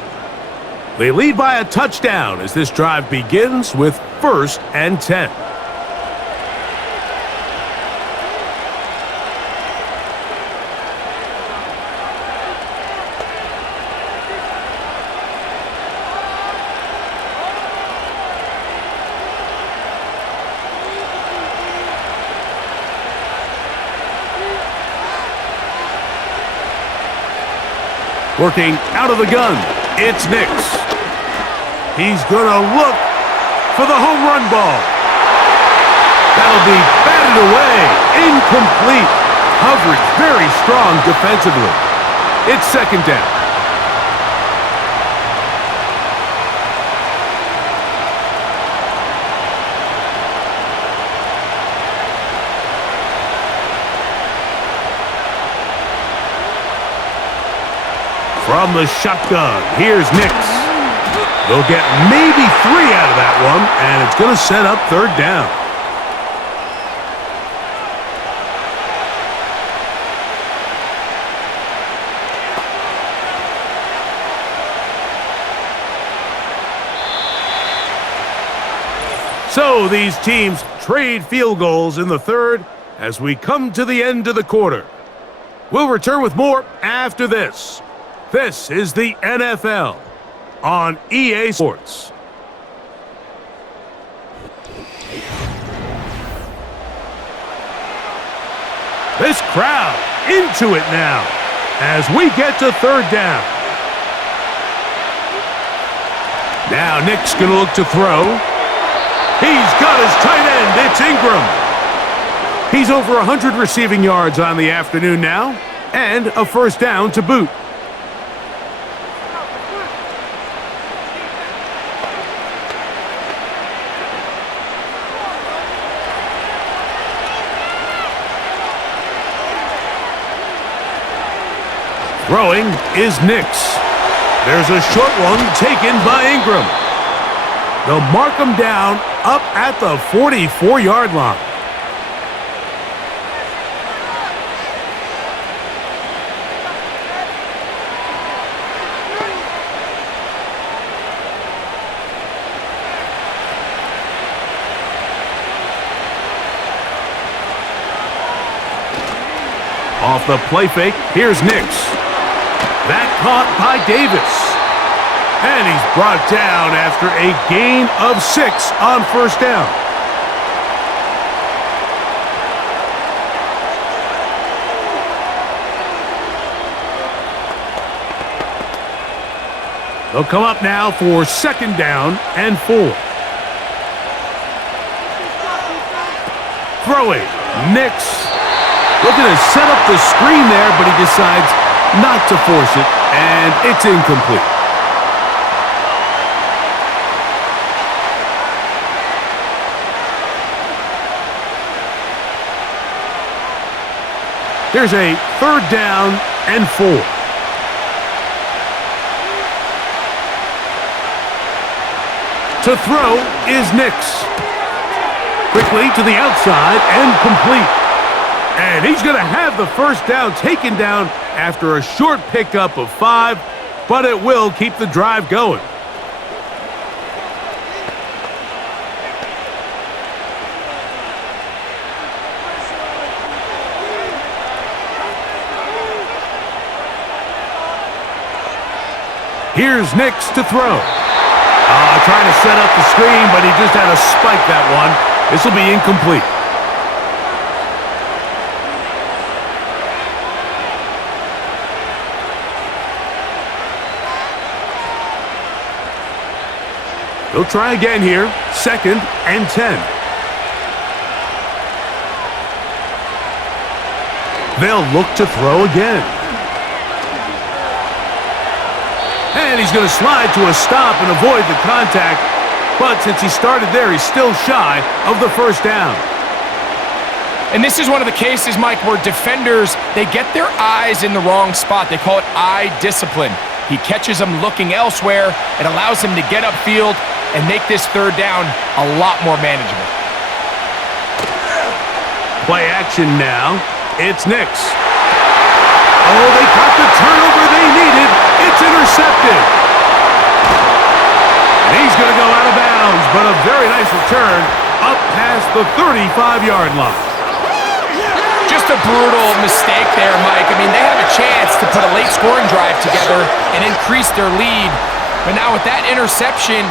They lead by a touchdown as this drive begins with first and 10. Working out of the gun, it's Nix. He's going to look for the home run ball. That'll be batted away. Incomplete. Coverage very strong defensively. It's second down. From the shotgun, here's Nix. They'll get maybe 3 out of that one, and it's going to set up third down. So these teams trade field goals in the third as we come to the end of the quarter. We'll return with more after this. This is the NFL on EA Sports. This crowd into it now as we get to third down. Now Nick's going to look to throw. He's got his tight end. It's Ingram. He's over 100 receiving yards on the afternoon now and a first down to boot. Throwing is Nix. There's a short one taken by Ingram. They'll mark him down up at the 44-yard line. Off the play fake, here's Nix. That caught by Davis. And he's brought down after a gain of 6 on first down. They'll come up now for second down and 4. Throwing, Nix. Looking to set up the screen there, but he decides not to force it, and it's incomplete. There's a third down and 4. To throw is Nix. Quickly to the outside and complete. And he's going to have the first down taken down after a short pickup of 5, but it will keep the drive going. Here's Nix to throw. Trying to set up the screen, but he just had to spike that one. This will be incomplete. He'll try again here. 2nd and 10. They'll look to throw again. And he's going to slide to a stop and avoid the contact. But since he started there, he's still shy of the first down. And this is one of the cases, Mike, where defenders, they get their eyes in the wrong spot. They call it eye discipline. He catches them looking elsewhere. It allows him to get upfield and make this 3rd down a lot more manageable. Play action now. It's Nix. Oh, they got the turnover they needed. It's intercepted. And he's going to go out of bounds, but a very nice return up past the 35-yard line. Just a brutal mistake there, Mike. I mean, they have a chance to put a late scoring drive together and increase their lead. But now with that interception,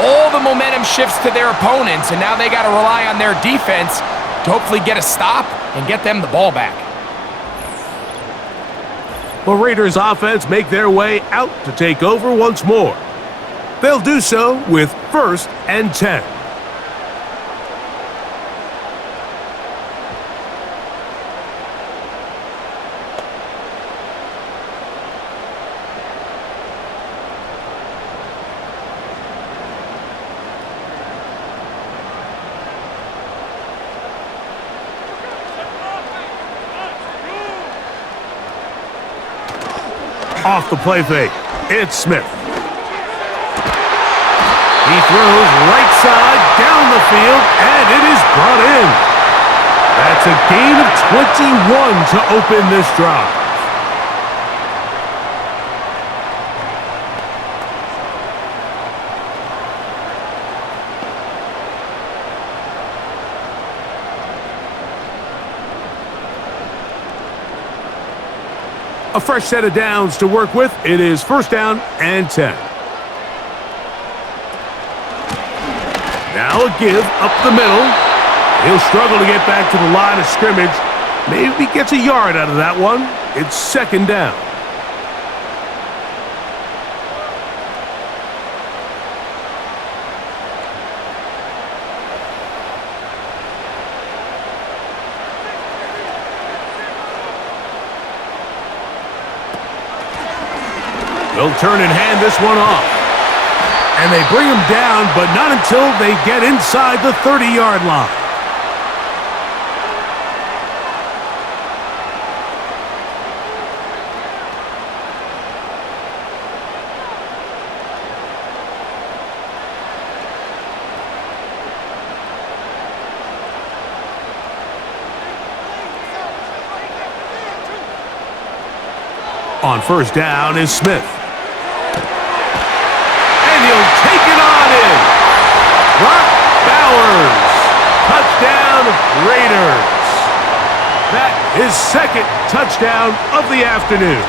all the momentum shifts to their opponents, and now they got to rely on their defense to hopefully get a stop and get them the ball back. The Raiders offense make their way out to take over once more. They'll do so with 1st and 10. Off the play fake, it's Smith. He throws right side down the field, and it is brought in. That's a gain of 21 to open this drive. A fresh set of downs to work with. It is 1st down and 10. Now a give up the middle. He'll struggle to get back to the line of scrimmage. Maybe gets a yard out of that one. It's 2nd down. They'll turn and hand this one off. And they bring him down, but not until they get inside the 30-yard line. On 1st down is Smith. He'll take it on in. Brock Bowers. Touchdown, Raiders. That is 2nd touchdown of the afternoon.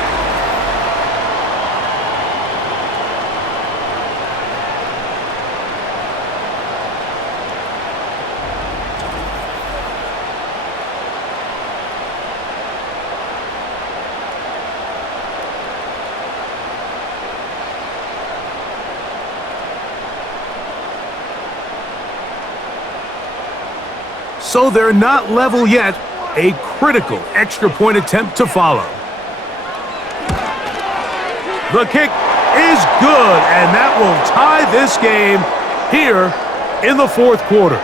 So they're not level yet. A critical extra point attempt to follow. The kick is good, and that will tie this game here in the 4th quarter.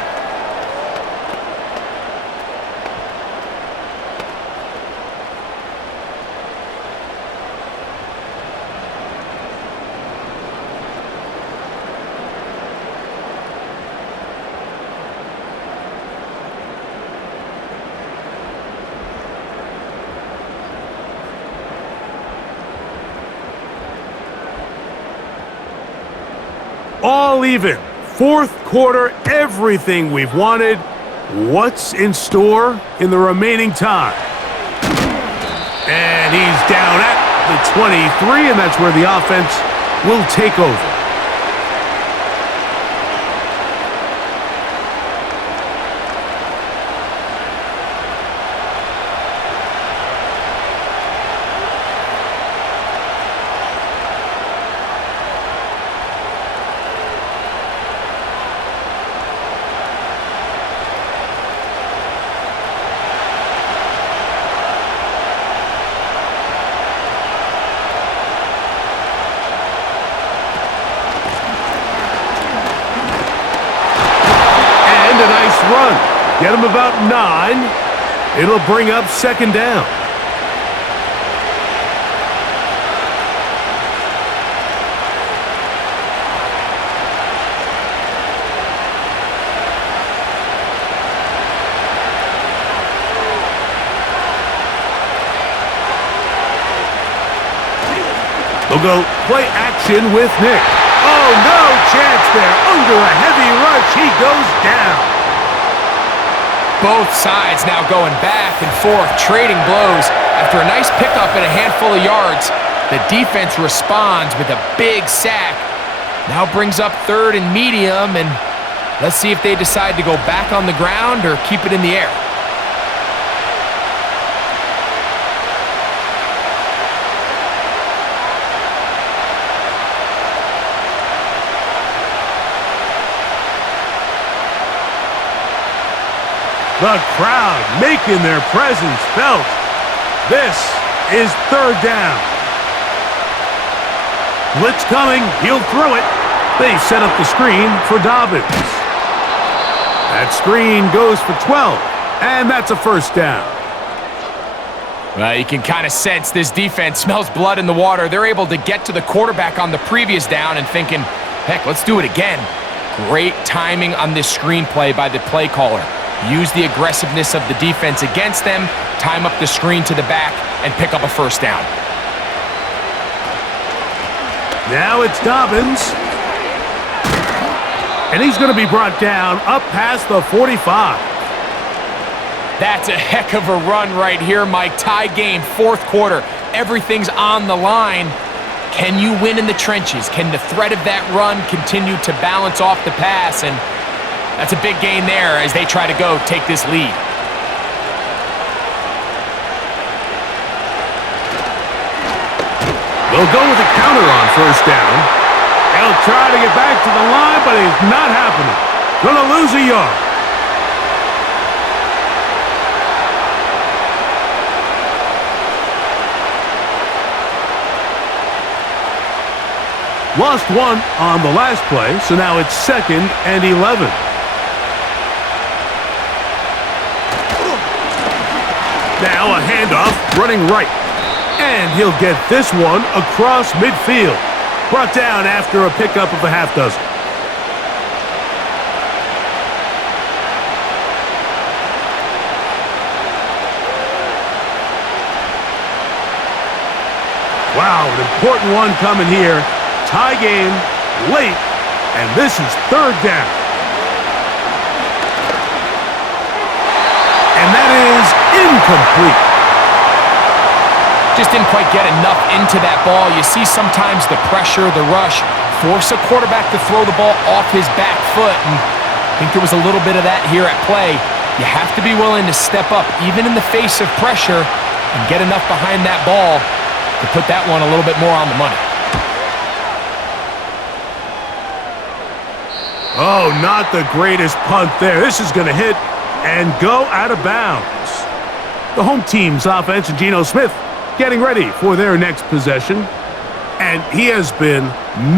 All even. 4th quarter, everything we've wanted. What's in store in the remaining time? And he's down at the 23, and that's where the offense will take over. Get him about 9. It'll bring up second down. They'll go play action with Nick. Oh, no chance there. Under a heavy rush, he goes down. Both sides now going back and forth, trading blows. After a nice pickup and a handful of yards, the defense responds with a big sack. Now brings up third and medium, and let's see if they decide to go back on the ground or keep it in the air. The crowd making their presence felt. This is third down. Blitz coming. He'll throw it. They set up the screen for Dobbins. That screen goes for 12, and that's a first down. Well, you can kind of sense this defense smells blood in the water. They're able to get to the quarterback on the previous down and thinking, heck, let's do it again. Great timing on this screenplay by the play caller. Use the aggressiveness of the defense against them, time up the screen to the back, and pick up a first down. Now it's Dobbins. And he's going to be brought down up past the 45. That's a heck of a run right here, Mike. Tie game, fourth quarter. Everything's on the line. Can you win in the trenches? Can the threat of that run continue to balance off the pass? And that's a big gain there as they try to go take this lead. They'll go with a counter on first down. He'll try to get back to the line, but it's not happening. Gonna lose a yard. Lost one on the last play, so now it's 2nd and 11. Now a handoff, running right. And he'll get this one across midfield. Brought down after a pickup of a half dozen. Wow, an important one coming here. Tie game, late, and this is third down. And that is incomplete. Just didn't quite get enough into that ball. You see sometimes the pressure, the rush, force a quarterback to throw the ball off his back foot, and I think there was a little bit of that here at play. You have to be willing to step up, even in the face of pressure, and get enough behind that ball to put that one a little bit more on the money. Oh, not the greatest punt there. This is going to hit and go out of bounds. The home team's offense and Geno Smith getting ready for their next possession. And he has been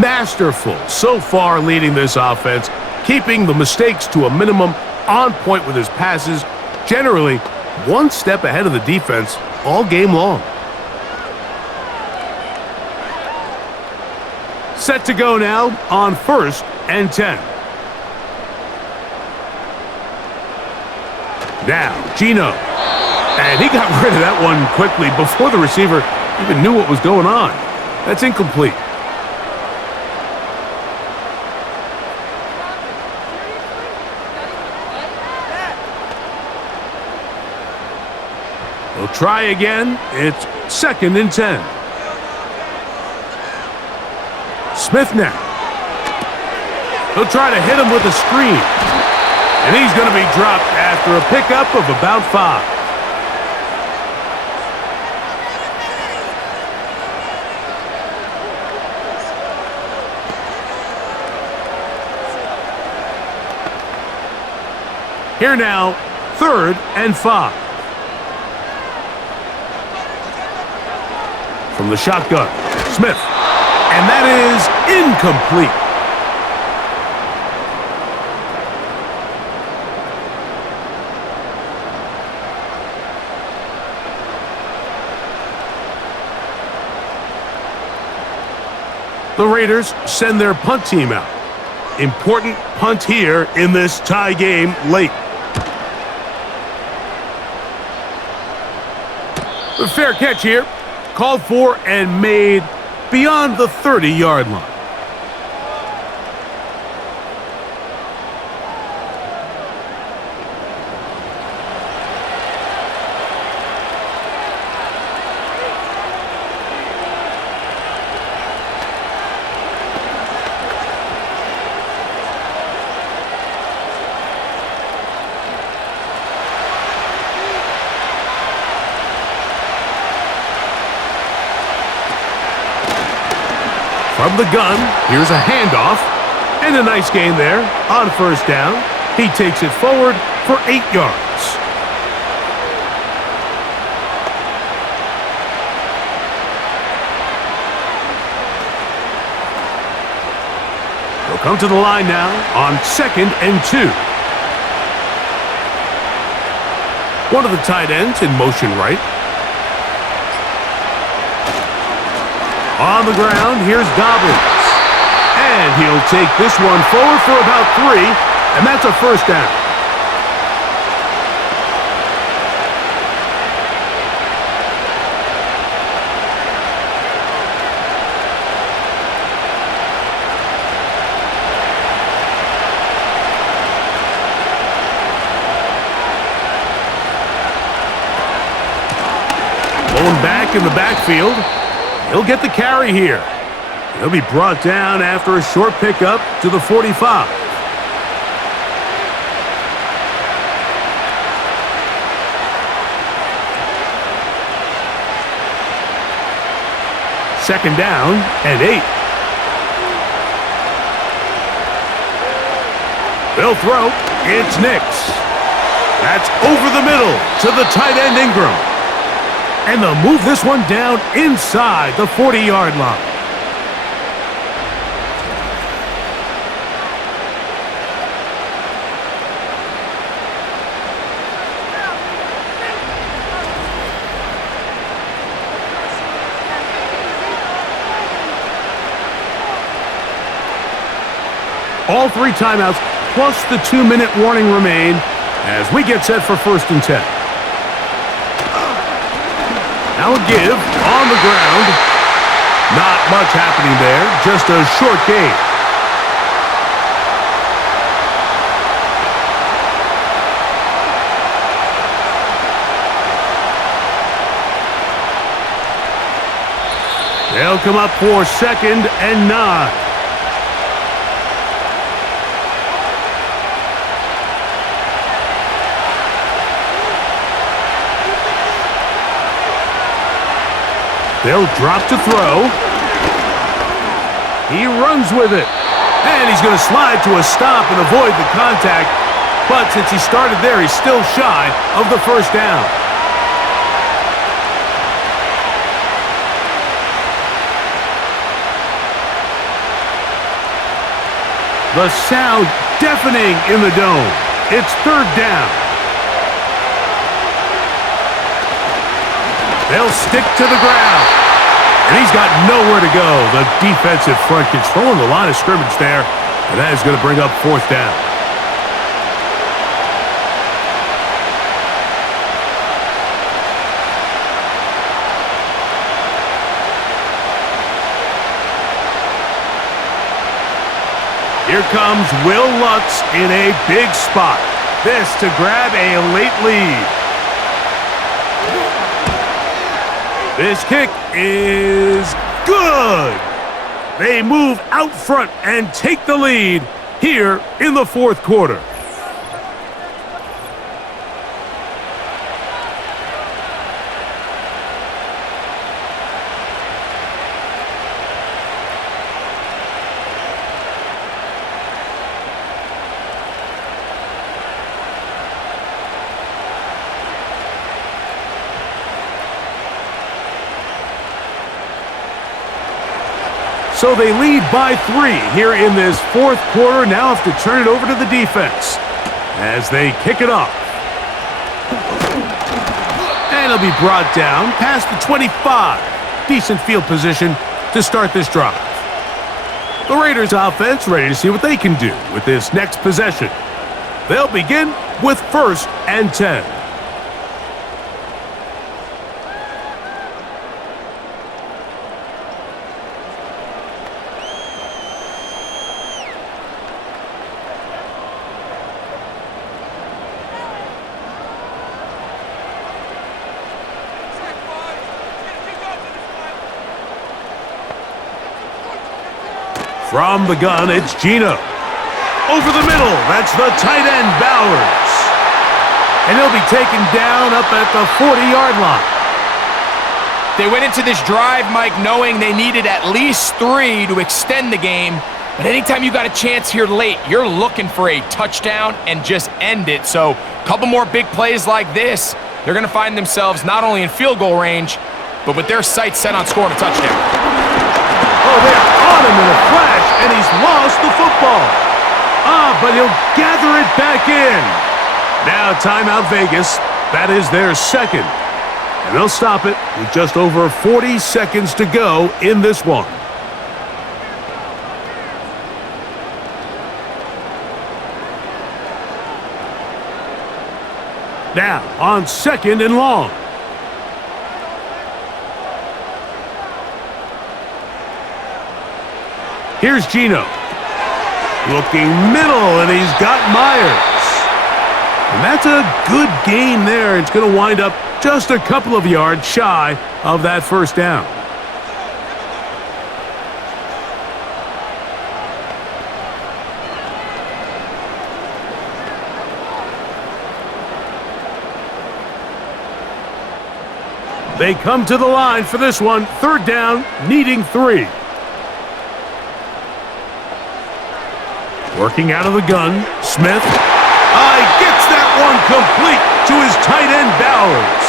masterful so far leading this offense, keeping the mistakes to a minimum, on point with his passes, generally one step ahead of the defense all game long. Set to go now on 1st and 10. Now, Geno. And he got rid of that one quickly before the receiver even knew what was going on. That's incomplete. They'll try again. It's 2nd and 10. Smith now. He'll try to hit him with a screen. And he's going to be dropped after a pickup of about 5. Here now, 3rd and 5. From the shotgun, Smith. And that is incomplete. The Raiders send their punt team out. Important punt here in this tie game late. The fair catch here, called for and made beyond the 30-yard line. From the gun, here's a handoff, and a nice gain there on first down. He takes it forward for 8 yards. They'll come to the line now on 2nd and 2. One of the tight ends in motion right. On the ground, here's Dobbins. And he'll take this one forward for about 3, and that's a first down. Pulling back in the backfield. He'll get the carry here. He'll be brought down after a short pickup to the 45. Second down and 8. They'll throw. It's Nix. That's over the middle to the tight end Ingram. And they'll move this one down inside the 40-yard line. All 3 timeouts plus the 2-minute warning remain as we get set for 1st and 10. Now a give on the ground. Not much happening there, just a short gain. They'll come up for 2nd and 9. They'll drop to throw. He runs with it. And he's going to slide to a stop and avoid the contact. But since he started there, he's still shy of the first down. The sound deafening in the dome. It's 3rd down. They'll stick to the ground. And he's got nowhere to go. The defensive front controlling the line of scrimmage there. And that is going to bring up 4th down. Here comes Will Lutz in a big spot. This to grab a late lead. This kick is good. They move out front and take the lead here in the 4th quarter. So they lead by 3 here in this 4th quarter. Now have to turn it over to the defense as they kick it off. And it'll be brought down past the 25. Decent field position to start this drive. The Raiders offense ready to see what they can do with this next possession. They'll begin with 1st and 10. From the gun, it's Geno. Over the middle, that's the tight end, Bowers. And he'll be taken down up at the 40-yard line. They went into this drive, Mike, knowing they needed at least 3 to extend the game. But anytime you got a chance here late, you're looking for a touchdown and just end it. So a couple more big plays like this, they're going to find themselves not only in field goal range, but with their sights set on scoring a touchdown. Oh, they're on him in a flash, and he's lost the football. But he'll gather it back in. Now, timeout Vegas. That is their second. And they'll stop it with just over 40 seconds to go in this one. Now, on 2nd and long. Here's Geno. Looking middle, and he's got Myers. And that's a good gain there. It's going to wind up just a couple of yards shy of that 1st down. They come to the line for this one. 3rd down, needing 3. Working out of the gun, Smith. He gets that one complete to his tight end, Bowers.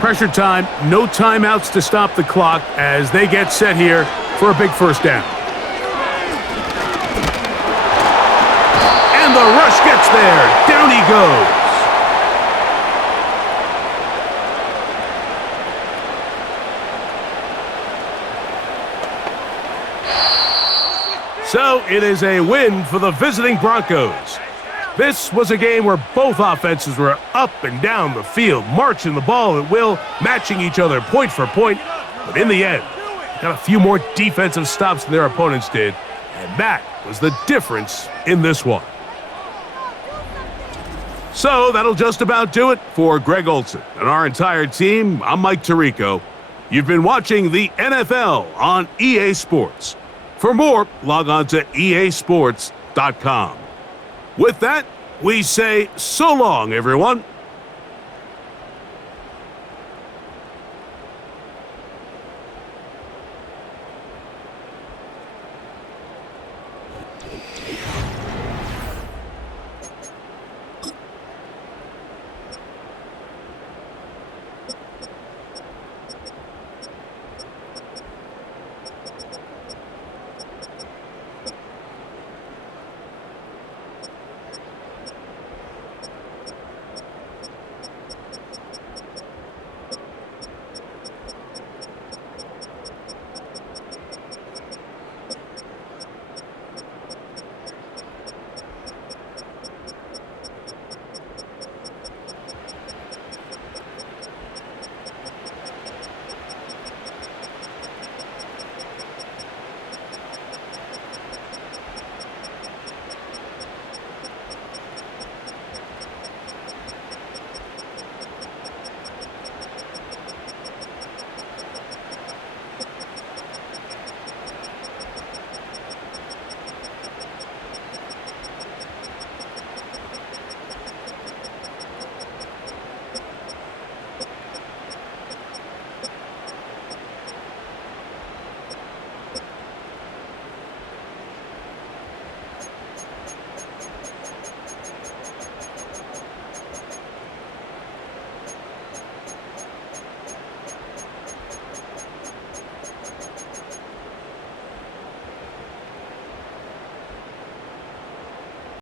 Pressure time, no timeouts to stop the clock as they get set here for a big 1st down. And the rush gets there. Down he goes. So it is a win for the visiting Broncos. This was a game where both offenses were up and down the field, marching the ball at will, matching each other point for point. But in the end, got a few more defensive stops than their opponents did, and that was the difference in this one. So that'll just about do it for Greg Olson and our entire team. I'm Mike Tirico. You've been watching the NFL on EA Sports. For more, log on to easports.com. With that, we say so long, everyone.